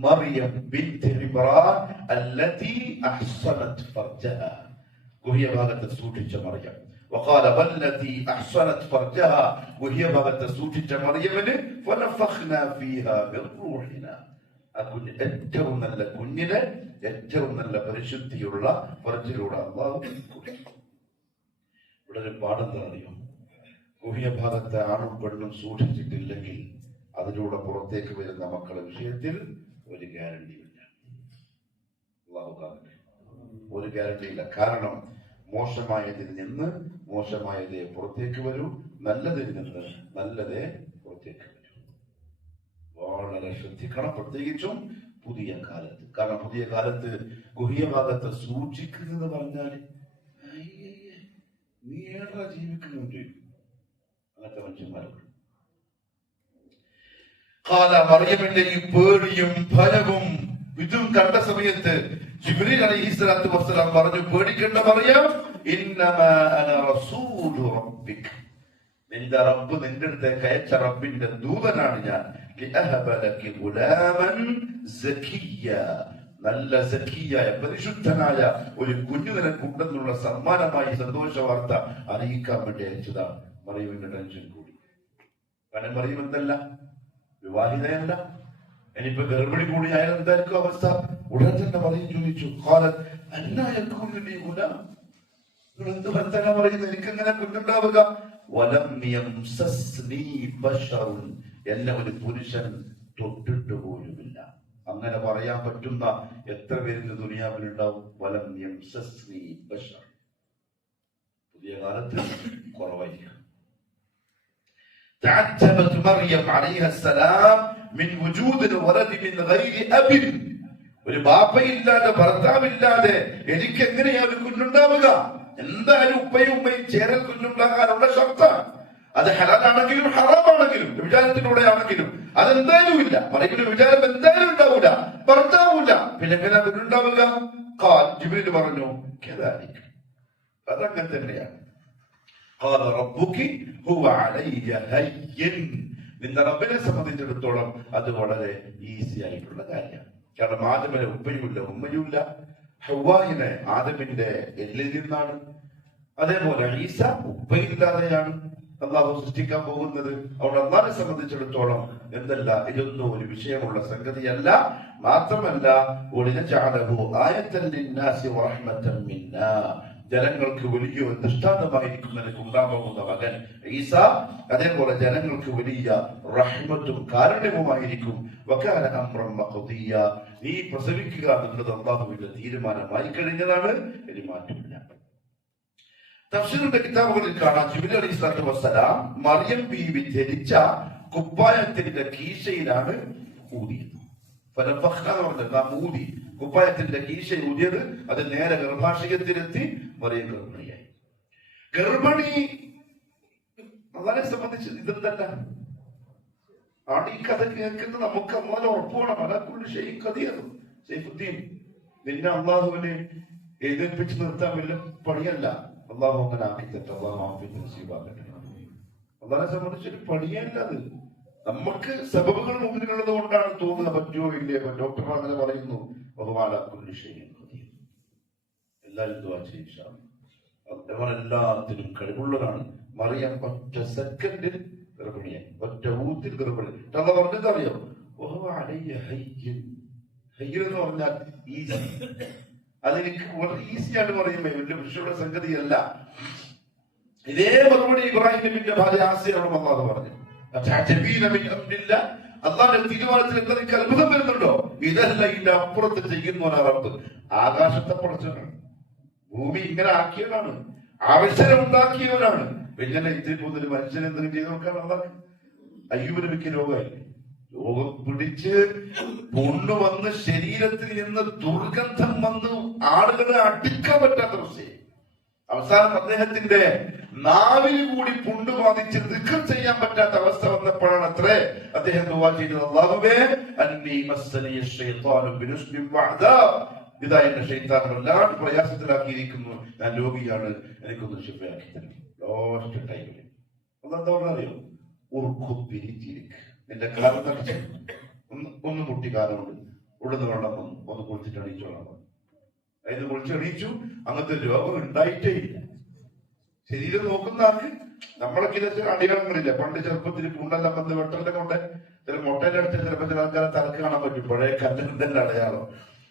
മറിയം ബിൻത് ഇമ്രാൻ അല്ലതി അഹ്സനത് ഫർജഹ. ഗുഹ്യഭാഗത്തെ സൂക്ഷിച്ച മറിയം. വഖാല വല്ലതി അഹ്സനത് ഫർജഹ. ഗുഹ്യഭാഗത്തെ സൂക്ഷിച്ച മറിയമിന് ഫനഫഖ്നാ ഫീഹാ ബിറൂഹിനാ. ഏറ്റവും നല്ല കുഞ്ഞിനെ ഏറ്റവും നല്ല പരിശുദ്ധിയുള്ള ഫർജിലൂടെ അള്ളാഹു കൊടുത്തു. ഇവിടെ ഒരു പാഠം അറിയോ? ഗുഹ്യഭാഗത്തെ ആണും പെണ്ണും സൂക്ഷിച്ചിട്ടില്ലെങ്കിൽ അതിലൂടെ പുറത്തേക്ക് വരുന്ന മക്കളുടെ വിഷയത്തിൽ ഒരു ഗ്യാരണ്ടിയില്ല. ഒരു ഗ്യാരണ്ടിയില്ല. കാരണം മോശമായതിൽ നിന്ന് മോശമായതേ പുറത്തേക്ക് വരൂ, നല്ലതിൽ നിന്ന് നല്ലതേ പുറത്തേക്ക് വരൂ. വളരെ ശ്രദ്ധിക്കണം, പ്രത്യേകിച്ചും പുതിയ കാലത്ത്. കാരണം പുതിയ കാലത്ത് ഗുഹ്യഭാഗത്തെ സൂക്ഷിക്കുന്നത് പറഞ്ഞാൽ നീ ഏടാ ജീവിക്കുന്നുണ്ട്, അങ്ങനത്തെ മനുഷ്യന്മാരുണ്ട്. മറിയമിന്റെ ഈ പേടിയും ഭയവും ഇതും കണ്ട സമയത്ത് ജിബ്രീൽ അലൈഹിസ്സലാത്തു വസ്സലാം പറഞ്ഞു, പേടിക്കേണ്ട മറിയം, ഇന്നമാ അന റസൂലു റബ്ബിക്. നിന്റെ റബ്ബ് നിന്റെ അടുത്തേക്ക് അയച്ച റബ്ബിന്റെ ദൂതനാണ് ഞാൻ. ലിഅഹബ ലകി ഗുലാമൻ സകിയ. നല്ല സഖിയായ പരിശുദ്ധനായ ഒരു കുഞ്ഞു നിനക്കുണ്ടെന്നുള്ള സമ്മാനമായി സന്തോഷ വാർത്ത അറിയിക്കാൻ വേണ്ടി അയച്ചതാണ്. മറിയമിന്റെ ടെൻഷൻ കൂടി. കാരണം മറിയം എന്തല്ല, വിവാഹിതയല്ല. ഇനിയിപ്പോ ഗർഭിണി കൂടി ആയാലും എന്തായിരിക്കും അവസ്ഥ? ഉടൻ തന്നെ മറിയം ചോദിച്ചു, എന്ത് വർത്തമാനം പറയുന്നത്, എനിക്കെങ്ങനെ കുഞ്ഞുണ്ടാവുക? എന്നെ ഒരു പുരുഷൻ തൊട്ടിട്ട് പോലുമില്ല. അങ്ങനെ പറയാൻ പറ്റുന്ന എത്ര പേരിന്റെ ദുനിയാവിലുണ്ടാവും? വലം യംസസ്നി ബശർ. പുതിയ കാലത്ത് കുറവായിരിക്കും. تعجبت مريم عليها السلام من وجود الولد من غير أب. ഒരു ബാപ്പയില്ലാതെ ഭർത്താവില്ലാതെ എനിക്ക് എങ്ങനെയാ ഒരു കുഞ്ഞുണ്ടാവുക? എന്തായാലും ഉപ്പയും ഉമ്മയും ചേരൽ കുഞ്ഞുണ്ടാകാനുള്ള ശർത്താണ്. അത് ഹലാലാണെങ്കിലും ഹറാമാണെങ്കിലും വിചാരത്തിലൂടെ ആണെങ്കിലും അതെന്തായാലും ഇല്ല. മറിയമിന്റെ വിചാരം എന്തായാലും ഉണ്ടാവൂല, ഭർത്താവൂല. പിന്നെ എങ്ങനെ കുഞ്ഞുണ്ടാവുക? ജിബ്രീൽ പറഞ്ഞു, അതങ്ങനെ തന്നെയാണ്. നിന്റെ റബ്ബിനെ സംബന്ധിച്ചിടത്തോളം അത് വളരെ ഈസി ആയിട്ടുള്ള കാര്യമാണ്. കാരണം ആദമിന് ഉപ്പയുമില്ല ഉമ്മയുമില്ല. ഹവ്വായിനെ ആദമിന്റെ എല്ലിൽ നിന്നാണ്. അതേപോലെ ഈസ ഉപ്പയില്ലാതെയാണ് അള്ളാഹു സൃഷ്ടിക്കാൻ പോകുന്നത്. അവിടെ അള്ളാഹിനെ സംബന്ധിച്ചിടത്തോളം എന്തല്ല, ഇതൊന്നും ഒരു വിഷയമുള്ള സംഗതിയല്ല. മാത്രമല്ല ജനങ്ങൾക്ക് വലിയ ദൃഷ്ടാന്തമായിരിക്കും നിനക്ക് ഉണ്ടാകുന്ന മകൻ ഈസ. അതേപോലെ ജനങ്ങൾക്ക് വലിയ റഹ്മത്തും കാരുണ്യവുമായിരിക്കും. വകാന അംറൻ മഖദിയ. നീ പ്രസവിക്കുക എന്നുള്ളത് അല്ലാഹുവിന്റെ തീരുമാനമായി കഴിഞ്ഞതാണ്. ഇനി മാറ്റമില്ല. തഫ്സീറിന്റെ കിതാബുകളിൽ കാണാം, ജിബ്രീൽ അലൈഹിസ്സലാത്തു വസ്സലാം മറിയം ബീവി ധരിച്ച കുപ്പായത്തിന്റെ കീശയിലാണ് ഊതിയത്. ഊതി കുപ്പായത്തിന്റെ കീശ ഊതിയത് അത് നേരെ ഗർഭാശയത്തിലെത്തി മറിയം ഗർഭിണിയായി. ഗർഭിണി അള്ളാനെ സംബന്ധിച്ച് ഇതെന്തല്ല ആണ്. ഈ കഥ കേൾക്കുന്നത് നമുക്ക് അള്ളാഹ് ഉറപ്പ് വേണം. അലാക്കുള്ളി ഷെയ്ഖ് കഥയാണ് സൈഫുദ്ദീൻ. നിന്നെ അള്ളാഹുവിനെ എഴുന്നേൽപ്പിച്ച് നിർത്താൻ വലിയ പണിയല്ല. അള്ളാഹു അങ്ങനെ ആക്കി തെറ്റ് അള്ളാഹുബാക്കട്ടെ. അള്ളാഹിനെ സംബന്ധിച്ചൊരു പണിയല്ല അത്. നമുക്ക് സബബുകൾ മുമ്പിലുള്ളത് കൊണ്ടാണ് തോന്നുക പറ്റുമോ ഇല്ലേ. ഡോക്ടർമാർ അങ്ങനെ പറയുന്നു, എല്ലാവരും ദുആ ചെയ്യും. എല്ലാത്തിനും കഴിവുള്ളതാണ്. മറിയം ഒറ്റ സെക്കൻഡിൽ ഗർഭിണിയായി, ഒറ്റ ഊത്തിൽ ഗർഭിണി. അല്ല പറഞ്ഞത് അറിയോ? എന്ന് പറഞ്ഞാൽ ഈസി. അതെനിക്ക് വളരെ ഈസിയാണ് പറയുമ്പോ വലിയ വിഷയമുള്ള സംഗതിയല്ല. ഇതേ മറുപടി ഇബ്രാഹിം നബിന്റെ ഭാര്യ ആസിയോടും അല്ലാഹു പറഞ്ഞു. അള്ളാന്റെ തീരുമാനത്തിൽ എന്താ നിങ്ങൾക്ക് അത്ഭുതം വരുന്നുണ്ടോ? ഇതല്ല ഇതിന്റെ അപ്പുറത്ത് ചെയ്യുന്ന റബ്ബ്. ആകാശത്തെ പടച്ചവനാണ്, ഭൂമി ഇങ്ങനെ ആക്കിയവനാണ്, അവസരം ഉണ്ടാക്കിയവനാണ്. പിന്നെ ഇതിൽ പോകുന്നൊരു മനുഷ്യൻ എന്തെങ്കിലും ചെയ്ത് നോക്കാൻ അള്ളാഹ്. അയ്യൂബിന് മിക്ക രോഗമായില്ലേ, രോഗം പിടിച്ച് കൊണ്ടുവന്ന് ശരീരത്തിൽ നിന്ന് ദുർഗന്ധം വന്ന് ആളുകളെ അടുക്കാൻ പറ്റാത്ത അവസ്ഥയായി. അവസാനം അദ്ദേഹത്തിന്റെ നാവിൽ കൂടി പുണ്ടു ബാധിച്ച് ദിക്ർ ചെയ്യാൻ പറ്റാത്ത അവസ്ഥ വന്നപ്പോഴാണ് അത്രേ അദ്ദേഹം ദുആ ചെയ്തത്, അല്ലാഹുവേ അന്നീ മസ്സനിയ ശൈത്വാനു ബിനുസ്ബിൻ വഅദാബ്. ഇതാ എന്നെ ശൈത്താൻ വല്ലാണ്ട് പ്രയാസത്തിലാക്കിയിരിക്കുന്നു, ഞാൻ രോഗിയാണ്, എനിക്കൊന്ന് ശിഫയാക്കി തരണം. ലാസ്റ്റ് ടൈമിൽ അതെന്താ പറഞ്ഞറിയോ? ഉർഖുബിരിജിരിക്, നിന്റെ കാലം തടച്ച് ഒന്ന് മുട്ടി കാലമുണ്ട്, ഉടന്ന് വെള്ളം വന്നു, ഒന്ന് കുളിച്ചിട്ട് അണിയിച്ചോളാം. അതിന് കുളിച്ചെണീച്ചു. അങ്ങനത്തെ രോഗം ഉണ്ടായിട്ടേ ഇല്ല. ശരീരം നോക്കുന്ന ആൾക്ക് നമ്മളൊക്കെ ചില അടികളങ്ങളില്ല. പണ്ട് ചെറുപ്പത്തിൽ പുണ്ടെല്ലാം വന്ന് വെട്ടെല്ലാം കൊണ്ട് ചില മുട്ടയുടെ അടുത്ത് ചിലപ്പോൾ ചില ആൾക്കാരെ തലക്ക് കാണാൻ പറ്റും, പഴയ കല്ലിന്റെ അടയാളം.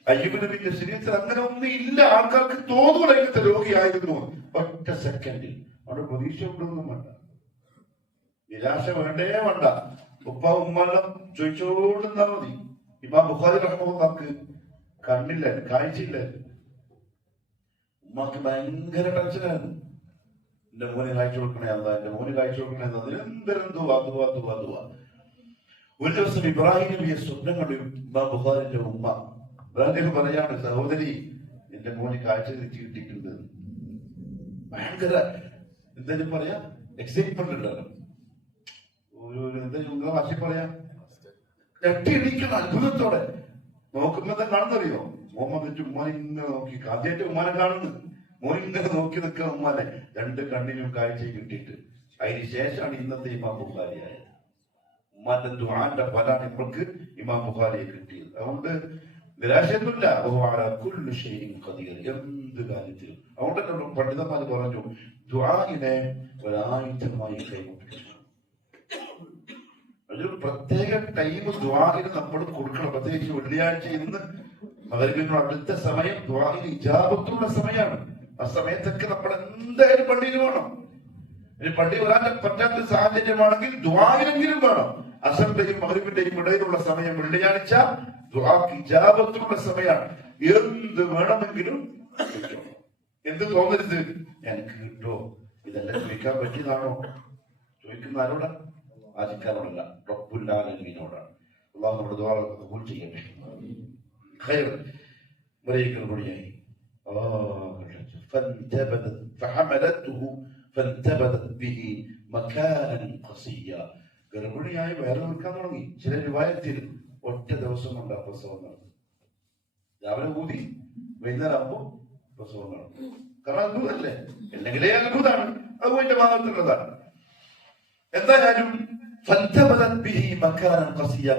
അയ്യൂബ് നബിന്റെ ശരീരത്തിൽ അങ്ങനെ ഒന്നും ഇല്ല. ആൾക്കാർക്ക് തോന്നൂല ഇങ്ങനത്തെ രോഗിയായിരുന്നു. ഒറ്റ സെക്കൻഡിൽ അവിടെ പ്രതീക്ഷ ഉണ്ടൊന്നും വേണ്ട, നിരാശ വേണ്ടേ വേണ്ട. ഉപ്പ ഉമ്മെല്ലാം ചോദിച്ചോടുന്നാ മതി. ഇമാം ബുഖാരി റഹ്മത്തുള്ളാഹിക്ക് കണ്ണില്ല, കാഴ്ചയില്ല. ഉമ്മക്ക് ഭയങ്കര ടെൻഷനായിരുന്നു. എന്റെ മോനെ കാഴ്ച കൊടുക്കണേ അല്ല, എന്റെ മോന് കാഴ്ച കൊടുക്കണേ അല്ല. നിരന്തരം ദുആ. ഒരു ദിവസം ഇബ്രാഹിം നബിയെ സ്വപ്നം കണ്ടു ഇമാം ബുഖാരിന്റെ ഉമ്മ. ഇബ്രാഹിം പറയാണ്, സഹോദരി എന്റെ മോന് കാഴ്ച തെറ്റി കിട്ടിയിട്ടുണ്ട്. ഭയങ്കര എന്തായാലും പറയാ എക്സൈറ്റ്മെന്റ് ഉണ്ടല്ലോ, എന്തായാലും ഭാഷ പറയാ ഞെട്ടി എണീക്കണം അത്ഭുതത്തോടെ. നോക്കുമ്പോ എന്താ കാണുന്നറിയോ? മുഹമ്മദ് ഉമ്മാനെ ഇങ്ങനെ നോക്കി, ആദ്യമായിട്ട് ഉമ്മാനെ കാണുന്നു. മോനിങ്ങനെ നോക്കി നിൽക്കുക ഉമ്മാനെ, രണ്ട് കണ്ണിനും കാഴ്ച കിട്ടിയിട്ട്. അതിന് ശേഷമാണ് ഇന്നത്തെ ഇമാം ബുഖാരി ആയത്. ഉമ്മാന്റെ ദുആന്റെ ഫലാണ് നമ്മൾക്ക് ഇമാം ബുഖാരിയെ കിട്ടിയത്. അതുകൊണ്ട് നിരാശയൊന്നുമില്ല. എന്ത് കാര്യത്തിലും. അതുകൊണ്ട് തന്നെ പണ്ഡിതന്മാർ പറഞ്ഞു ദുആഇനെ ഒരായുധമായി കൈകൊണ്ടിരിക്കണം. ഒരു പ്രത്യേക ടൈം ദുആഇന് നമ്മൾ കൊടുക്കണം. പ്രത്യേകിച്ച് വെള്ളിയാഴ്ച ഇന്ന് മഗ്‌രിബിനോട് അടുത്ത സമയം ദുആഇന് ഇജാബത്തുള്ള സമയമാണ്. ആ സമയത്തൊക്കെ നമ്മൾ എന്തായാലും പള്ളിയിൽ വേണം. ഇനി പള്ളി വരാൻ പറ്റാത്ത സാഹചര്യമാണെങ്കിൽ ദുആഇനെങ്കിലും വേണം. അസറിന്റെയും മഗ്‌രിബിന്റെയും ഇടയിലുള്ള സമയം വെള്ളിയാഴ്ച ദുആക്ക് ഇജാബത്തുള്ള സമയമാണ്. എന്ത് വേണമെങ്കിലും എന്ത് തോന്നരുത് എനിക്ക് കിട്ടോ, ഇതെല്ലാം ചോദിക്കാൻ പറ്റിയതാണോ. ചോദിക്കുന്ന ആരോടാ? ആജിക്കാരോടല്ല, റബ്ബുൽ ആലമീനോടാണ്. അല്ലാഹു നമ്മുടെ ദുആ ഖബൂൽ ചെയ്യട്ടെ. ഖൈർ മറിയക്കൽ കൂടിയായി فانتبذت به مكانا قصيا. ഗർഭിണിയായി വയറ് നിൽക്കാൻ തുടങ്ങി. ചില റിവായത്തിൽ ഒറ്റ ദിവസം കൊണ്ട് പ്രസവം നടന്നു. രാവിലെ ഊതി വൈകുന്നേരം ആകുമ്പോ പ്രസവം നടന്നു. കാരണം അത്ഭുതമല്ലേ? അല്ലെങ്കിലേ അത്ഭുതമാണ്. അത് അതിന്റെ ഭാഗത്തുള്ളതാണ്. എന്തായാലും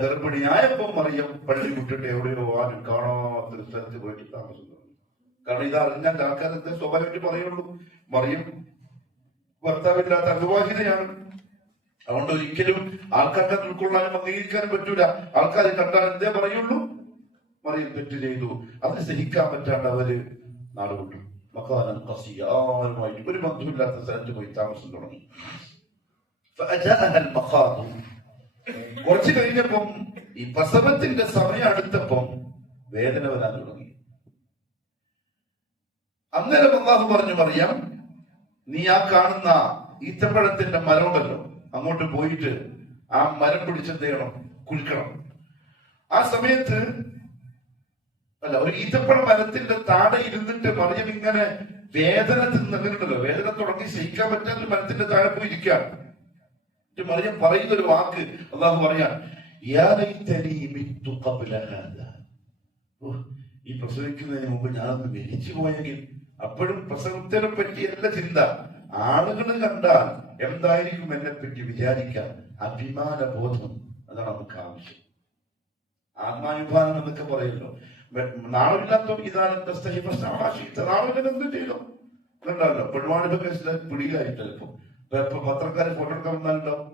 ഗർഭിണിയായപ്പോ മറിയം പള്ളി വിട്ടിട്ട് എവിടെയോ ആരും കാണാത്തൊരു സ്ഥലത്ത് പോയിട്ട് താമസം തുടങ്ങി. കാരണം ഇത് അറിഞ്ഞാൽ ആൾക്കാരെന്താ സ്വാഭാവികമായിട്ട് പറയുള്ളൂ, മറിയം ഭർത്താവില്ലാത്ത അവിവാഹിതയാണ്. അതുകൊണ്ട് ഒരിക്കലും ആൾക്കാർക്ക് ഉൾക്കൊള്ളാനും അംഗീകരിക്കാനും പറ്റൂല. ആൾക്കാർ കണ്ടാൽ എന്തേ പറയുള്ളൂ, മറിയം തെറ്റ് ചെയ്തു. അതിന് സഹിക്കാൻ പറ്റാണ്ട് അവര് നാട് വിട്ടു. മക്കാനം കസിയ, ആരുമായിട്ട് ഒരു ബന്ധമില്ലാത്ത സ്ഥലത്ത് പോയി താമസം തുടങ്ങി. കുറച്ചു കഴിഞ്ഞപ്പം ഈ പ്രസവത്തിന്റെ സമയം അടുത്തപ്പം വേദന വരാൻ തുടങ്ങി. അന്നേരം അല്ലാഹു പറഞ്ഞു, മറിയം നീ ആ കാണുന്ന ഈത്തപ്പഴത്തിന്റെ മരമുണ്ടല്ലോ, അങ്ങോട്ട് പോയിട്ട് ആ മരം പിടിച്ചെന്ത് ചെയ്യണം, കുലുക്കണം. ആ സമയത്ത് അല്ല, ഒരു ഈത്തപ്പഴ മരത്തിന്റെ താഴെ ഇരുന്നിട്ട് മറിയം ഇങ്ങനെ വേദന തിന്നുണ്ടല്ലോ, വേദന തുടങ്ങി സഹിക്കാൻ പറ്റാത്ത മരത്തിന്റെ താഴെ പോയി ഇരിക്കുകയാണ്. മറിയം പറയുന്ന ഒരു വാക്ക് അല്ലാഹു പറയാൻ, ഈ പ്രസവിക്കുന്നതിന് മുമ്പ് ഞാനൊന്ന് മരിച്ചു പോയെങ്കിൽ. അപ്പോഴും പ്രസവത്തിനെ പറ്റിയല്ല ചിന്ത. ആളുകൾ കണ്ടാൽ എന്തായിരിക്കും എന്നെ പറ്റി വിചാരിക്കാൻ, അഭിമാന ബോധം, അതാണ് നമുക്ക് ആവശ്യം. ആത്മാഭിമാനം എന്നൊക്കെ പറയല്ലോ. നാളില്ലാത്ത ഇതാണ് നാളിൽ എന്ത് ചെയ്തോ കണ്ടല്ലോ. പെൺവാണിഭ കേസിലെ പിടിയിലായിട്ട് ഇപ്പൊ പത്രക്കാരെ ഫോട്ടോ എടുക്കാൻ വന്നാലുണ്ടാവും.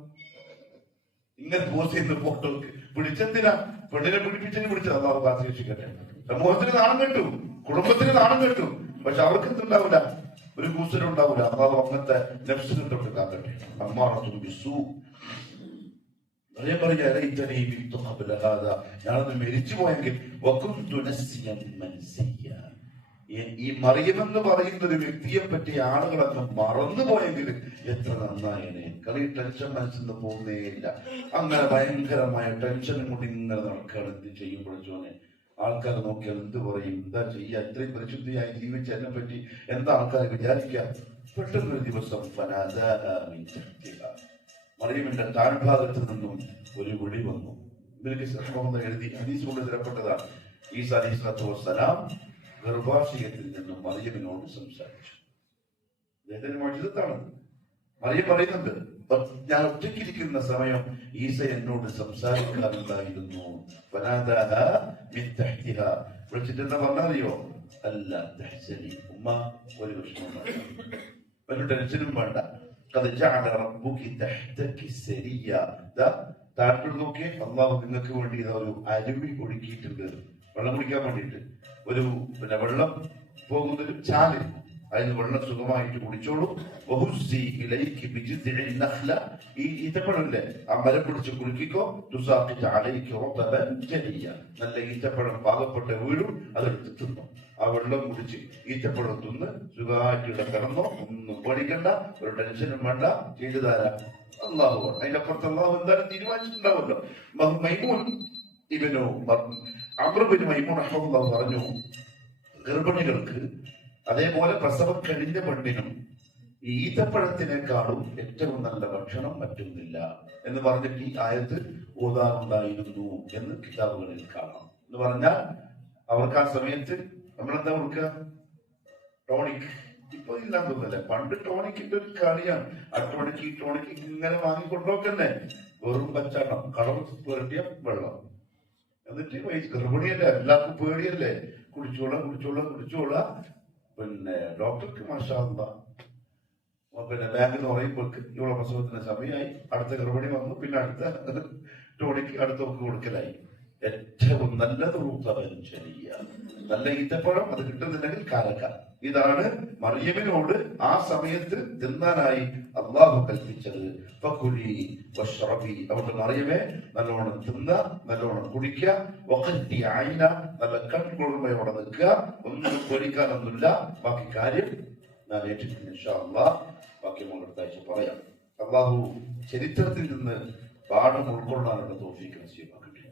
ഇങ്ങനെ പോസ്റ്റ് ചെയ്യുന്ന ഫോട്ടോ പിടിച്ചെന്തിനാ? പെണ്ണിനെ പിടിപ്പിച്ചതിന് പിടിച്ചത്. അല്ലാഹു കാത്തുരക്ഷിക്കട്ടെ. സമൂഹത്തിന് നാണം കെട്ടു, കുടുംബത്തിന് നാണം കെട്ടു. പക്ഷെ അവർക്ക് എന്തുണ്ടാവില്ല, ഒരു കൂസലും ഉണ്ടാവില്ല. അല്ലാഹു അങ്ങനത്തെ നഫ്സിനെ തൊട്ട് കാക്കട്ടെ. അമ്മാറത്തും ബിസ്സൂ. ഞാനൊന്ന് മരിച്ചു പോയെങ്കിൽ. ഈ മറിയമെന്ന് പറയുന്ന ഒരു വ്യക്തിയെ പറ്റി ആളുകളൊക്കെ മറന്നുപോയെങ്കിൽ എത്ര നന്നായേനെ. കളി ടെൻഷൻ മനസ്സിൽ നിന്ന് പോകുന്നേയില്ല. അങ്ങനെ ഭയങ്കരമായ ടെൻഷനും കൊണ്ട് ഇങ്ങനെ നടക്കുകയാണ്. എന്ത് ചെയ്യുമ്പോഴേ ആൾക്കാർ നോക്കിയാൽ എന്ത് പറയും, എന്താ ചെയ്യുക? ഇത്രയും പരിശുദ്ധിയായി ജീവിച്ച എന്നെ പറ്റി എന്താ ആൾക്കാർ വിചാരിക്കുക? പെട്ടെന്നൊരു ദിവസം മറിയമിന്റെ താഴ്ഭാഗത്ത് നിന്നും ഒരു വിളി വന്നു. എഴുതി ഹദീസ് കൊണ്ട് സ്ഥിരപ്പെട്ടതാണ്. ഈസാ അലൈഹിസ്സലാത്തു വസ്സലാം ഗർഭാശയത്തിൽ നിന്നും മറിയമിനോട് സംസാരിച്ചു. അദ്ദേഹത്തിന്റെ മുഅ്ജിസത്താണ്. മറിയം പറയുന്നുണ്ട്, ഞാൻ ഒറ്റയ്ക്കിരിക്കുന്ന സമയം ഈസ എന്നോട് സംസാരിക്കാറുണ്ടായിരുന്നു. വിളിച്ചിട്ട് എന്താ പറഞ്ഞറിയോ? അല്ല തഹ്സനി, ഉമ്മ ഒരു വിഷമം വേണ്ട, ഒരു ടെൻഷനും വേണ്ട. താഴോട്ട് നോക്കി അള്ളാഹു നിങ്ങൾക്ക് വേണ്ടി ഒരു അരുവി ഒഴുക്കിയിട്ടുണ്ട്, വെള്ളം കുടിക്കാൻ വേണ്ടിയിട്ട്. ഒരു വെള്ളം പോകുന്നൊരു ചാല്, അതിന് വെള്ളം സുഖമായിട്ട് കുടിച്ചോളൂ. ഈ ഈത്തപ്പഴമില്ലേ, ആ മരം പിടിച്ച് കുലുക്കിക്കോ. നല്ല ഈത്തപ്പഴം പാകപ്പെട്ട വീടും അതെടുത്ത് തിന്നു. ആ വെള്ളം കുടിച്ച് ഈത്തപ്പഴം തിന്ന് സുഖമായിട്ട് കിടന്നോ, ഒന്നും പേടിക്കണ്ട, ഒരു ടെൻഷനും വേണ്ട. ചെയ്തു തരാം അള്ളാഹു. അതിന്റെ അപ്പുറത്ത് അള്ളാഹു എന്തായാലും തീരുമാനിച്ചിട്ടുണ്ടാവുമല്ലോ. മൈമൂൻ ഇബ്നു അംർ ഇബ്നു മൈമൂൻ റളിയല്ലാഹു പറഞ്ഞു, ഗർഭിണികൾക്ക് അതേപോലെ പ്രസവം കഴിഞ്ഞ പെണ്ണിനും ഈത്തപ്പഴത്തിനേക്കാളും ഏറ്റവും നല്ല ഭക്ഷണം മറ്റൊന്നില്ല എന്ന് പറഞ്ഞിട്ട് ഈ ആയത്ത് ഓതാറുണ്ടായിരുന്നു എന്ന് കിതാബുകളിൽ കാണാം. എന്ന് പറഞ്ഞാൽ അവർക്ക് ആ സമയത്ത് നമ്മളെന്താ കൊടുക്കുക? ടോണിക്. ഇപ്പൊ ഇല്ലാന്ന് തോന്നുന്നില്ല. പണ്ട് ടോണിക്കിന്റെ ഒരു കളിയാണ്. ആ ടോണിക്ക് ഈ ടോണിക്ക് ഇങ്ങനെ വാങ്ങിക്കൊണ്ടോക്കന്നെ. വെറും പച്ചവെള്ളം, കളർ പുരട്ടിയ വെള്ളം. എന്നിട്ട് ഗർഭിണിയല്ലേ, എല്ലാവർക്കും പേടിയല്ലേ, കുടിച്ചോളാം. പിന്നെ ഡോക്ടർക്ക് മാഷാ അല്ലാഹ് പിന്നെ ബാങ്കിൽ നിന്ന് പറയുമ്പോൾ ഇവളെ പ്രസവത്തിന് സമയമായി, അടുത്ത ഗർഭിണി വന്നു, പിന്നെ അടുത്ത ടോണിക്ക് അടുത്തൊക്കെ കൊടുക്കലായി. ഏറ്റവും നല്ലത് നല്ല ഈത്തപ്പഴം, അത് കിട്ടുന്നില്ലെങ്കിൽ കാരക്ക. ഇതാണ് മറിയമിനോട് ആ സമയത്ത് തിന്നാനായി അള്ളാഹു കൽപ്പിച്ചത്. അവരുടെ മറിയമേ, നല്ലോണം തിന്ന, നല്ലോണം കുടിക്കുക, നല്ല കൺകുളിർമയോടെ നിൽക്കുക, ഒന്നും പേടിക്കാനൊന്നുമില്ല. ബാക്കി കാര്യം ഞാൻ ഏറ്റിട്ടുണ്ട് ഇൻഷാ അല്ലാഹ്. ബാക്കി നമ്മളടുത്താഴ്ച പറയാം. അള്ളാഹു ചരിത്രത്തിൽ നിന്ന് പാഠം ഉൾക്കൊള്ളാനുള്ള തൗഫീഖ് നസീബാക്കട്ടെ.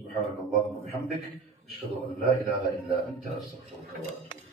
സുബ്ഹാനല്ലാഹി വബിഹംദിക് അഷ്ഹദു അൻ ലാ ഇലാഹ ഇല്ലാ അൻത അസ്തഗ്ഫിറുക വ അത്തൂബു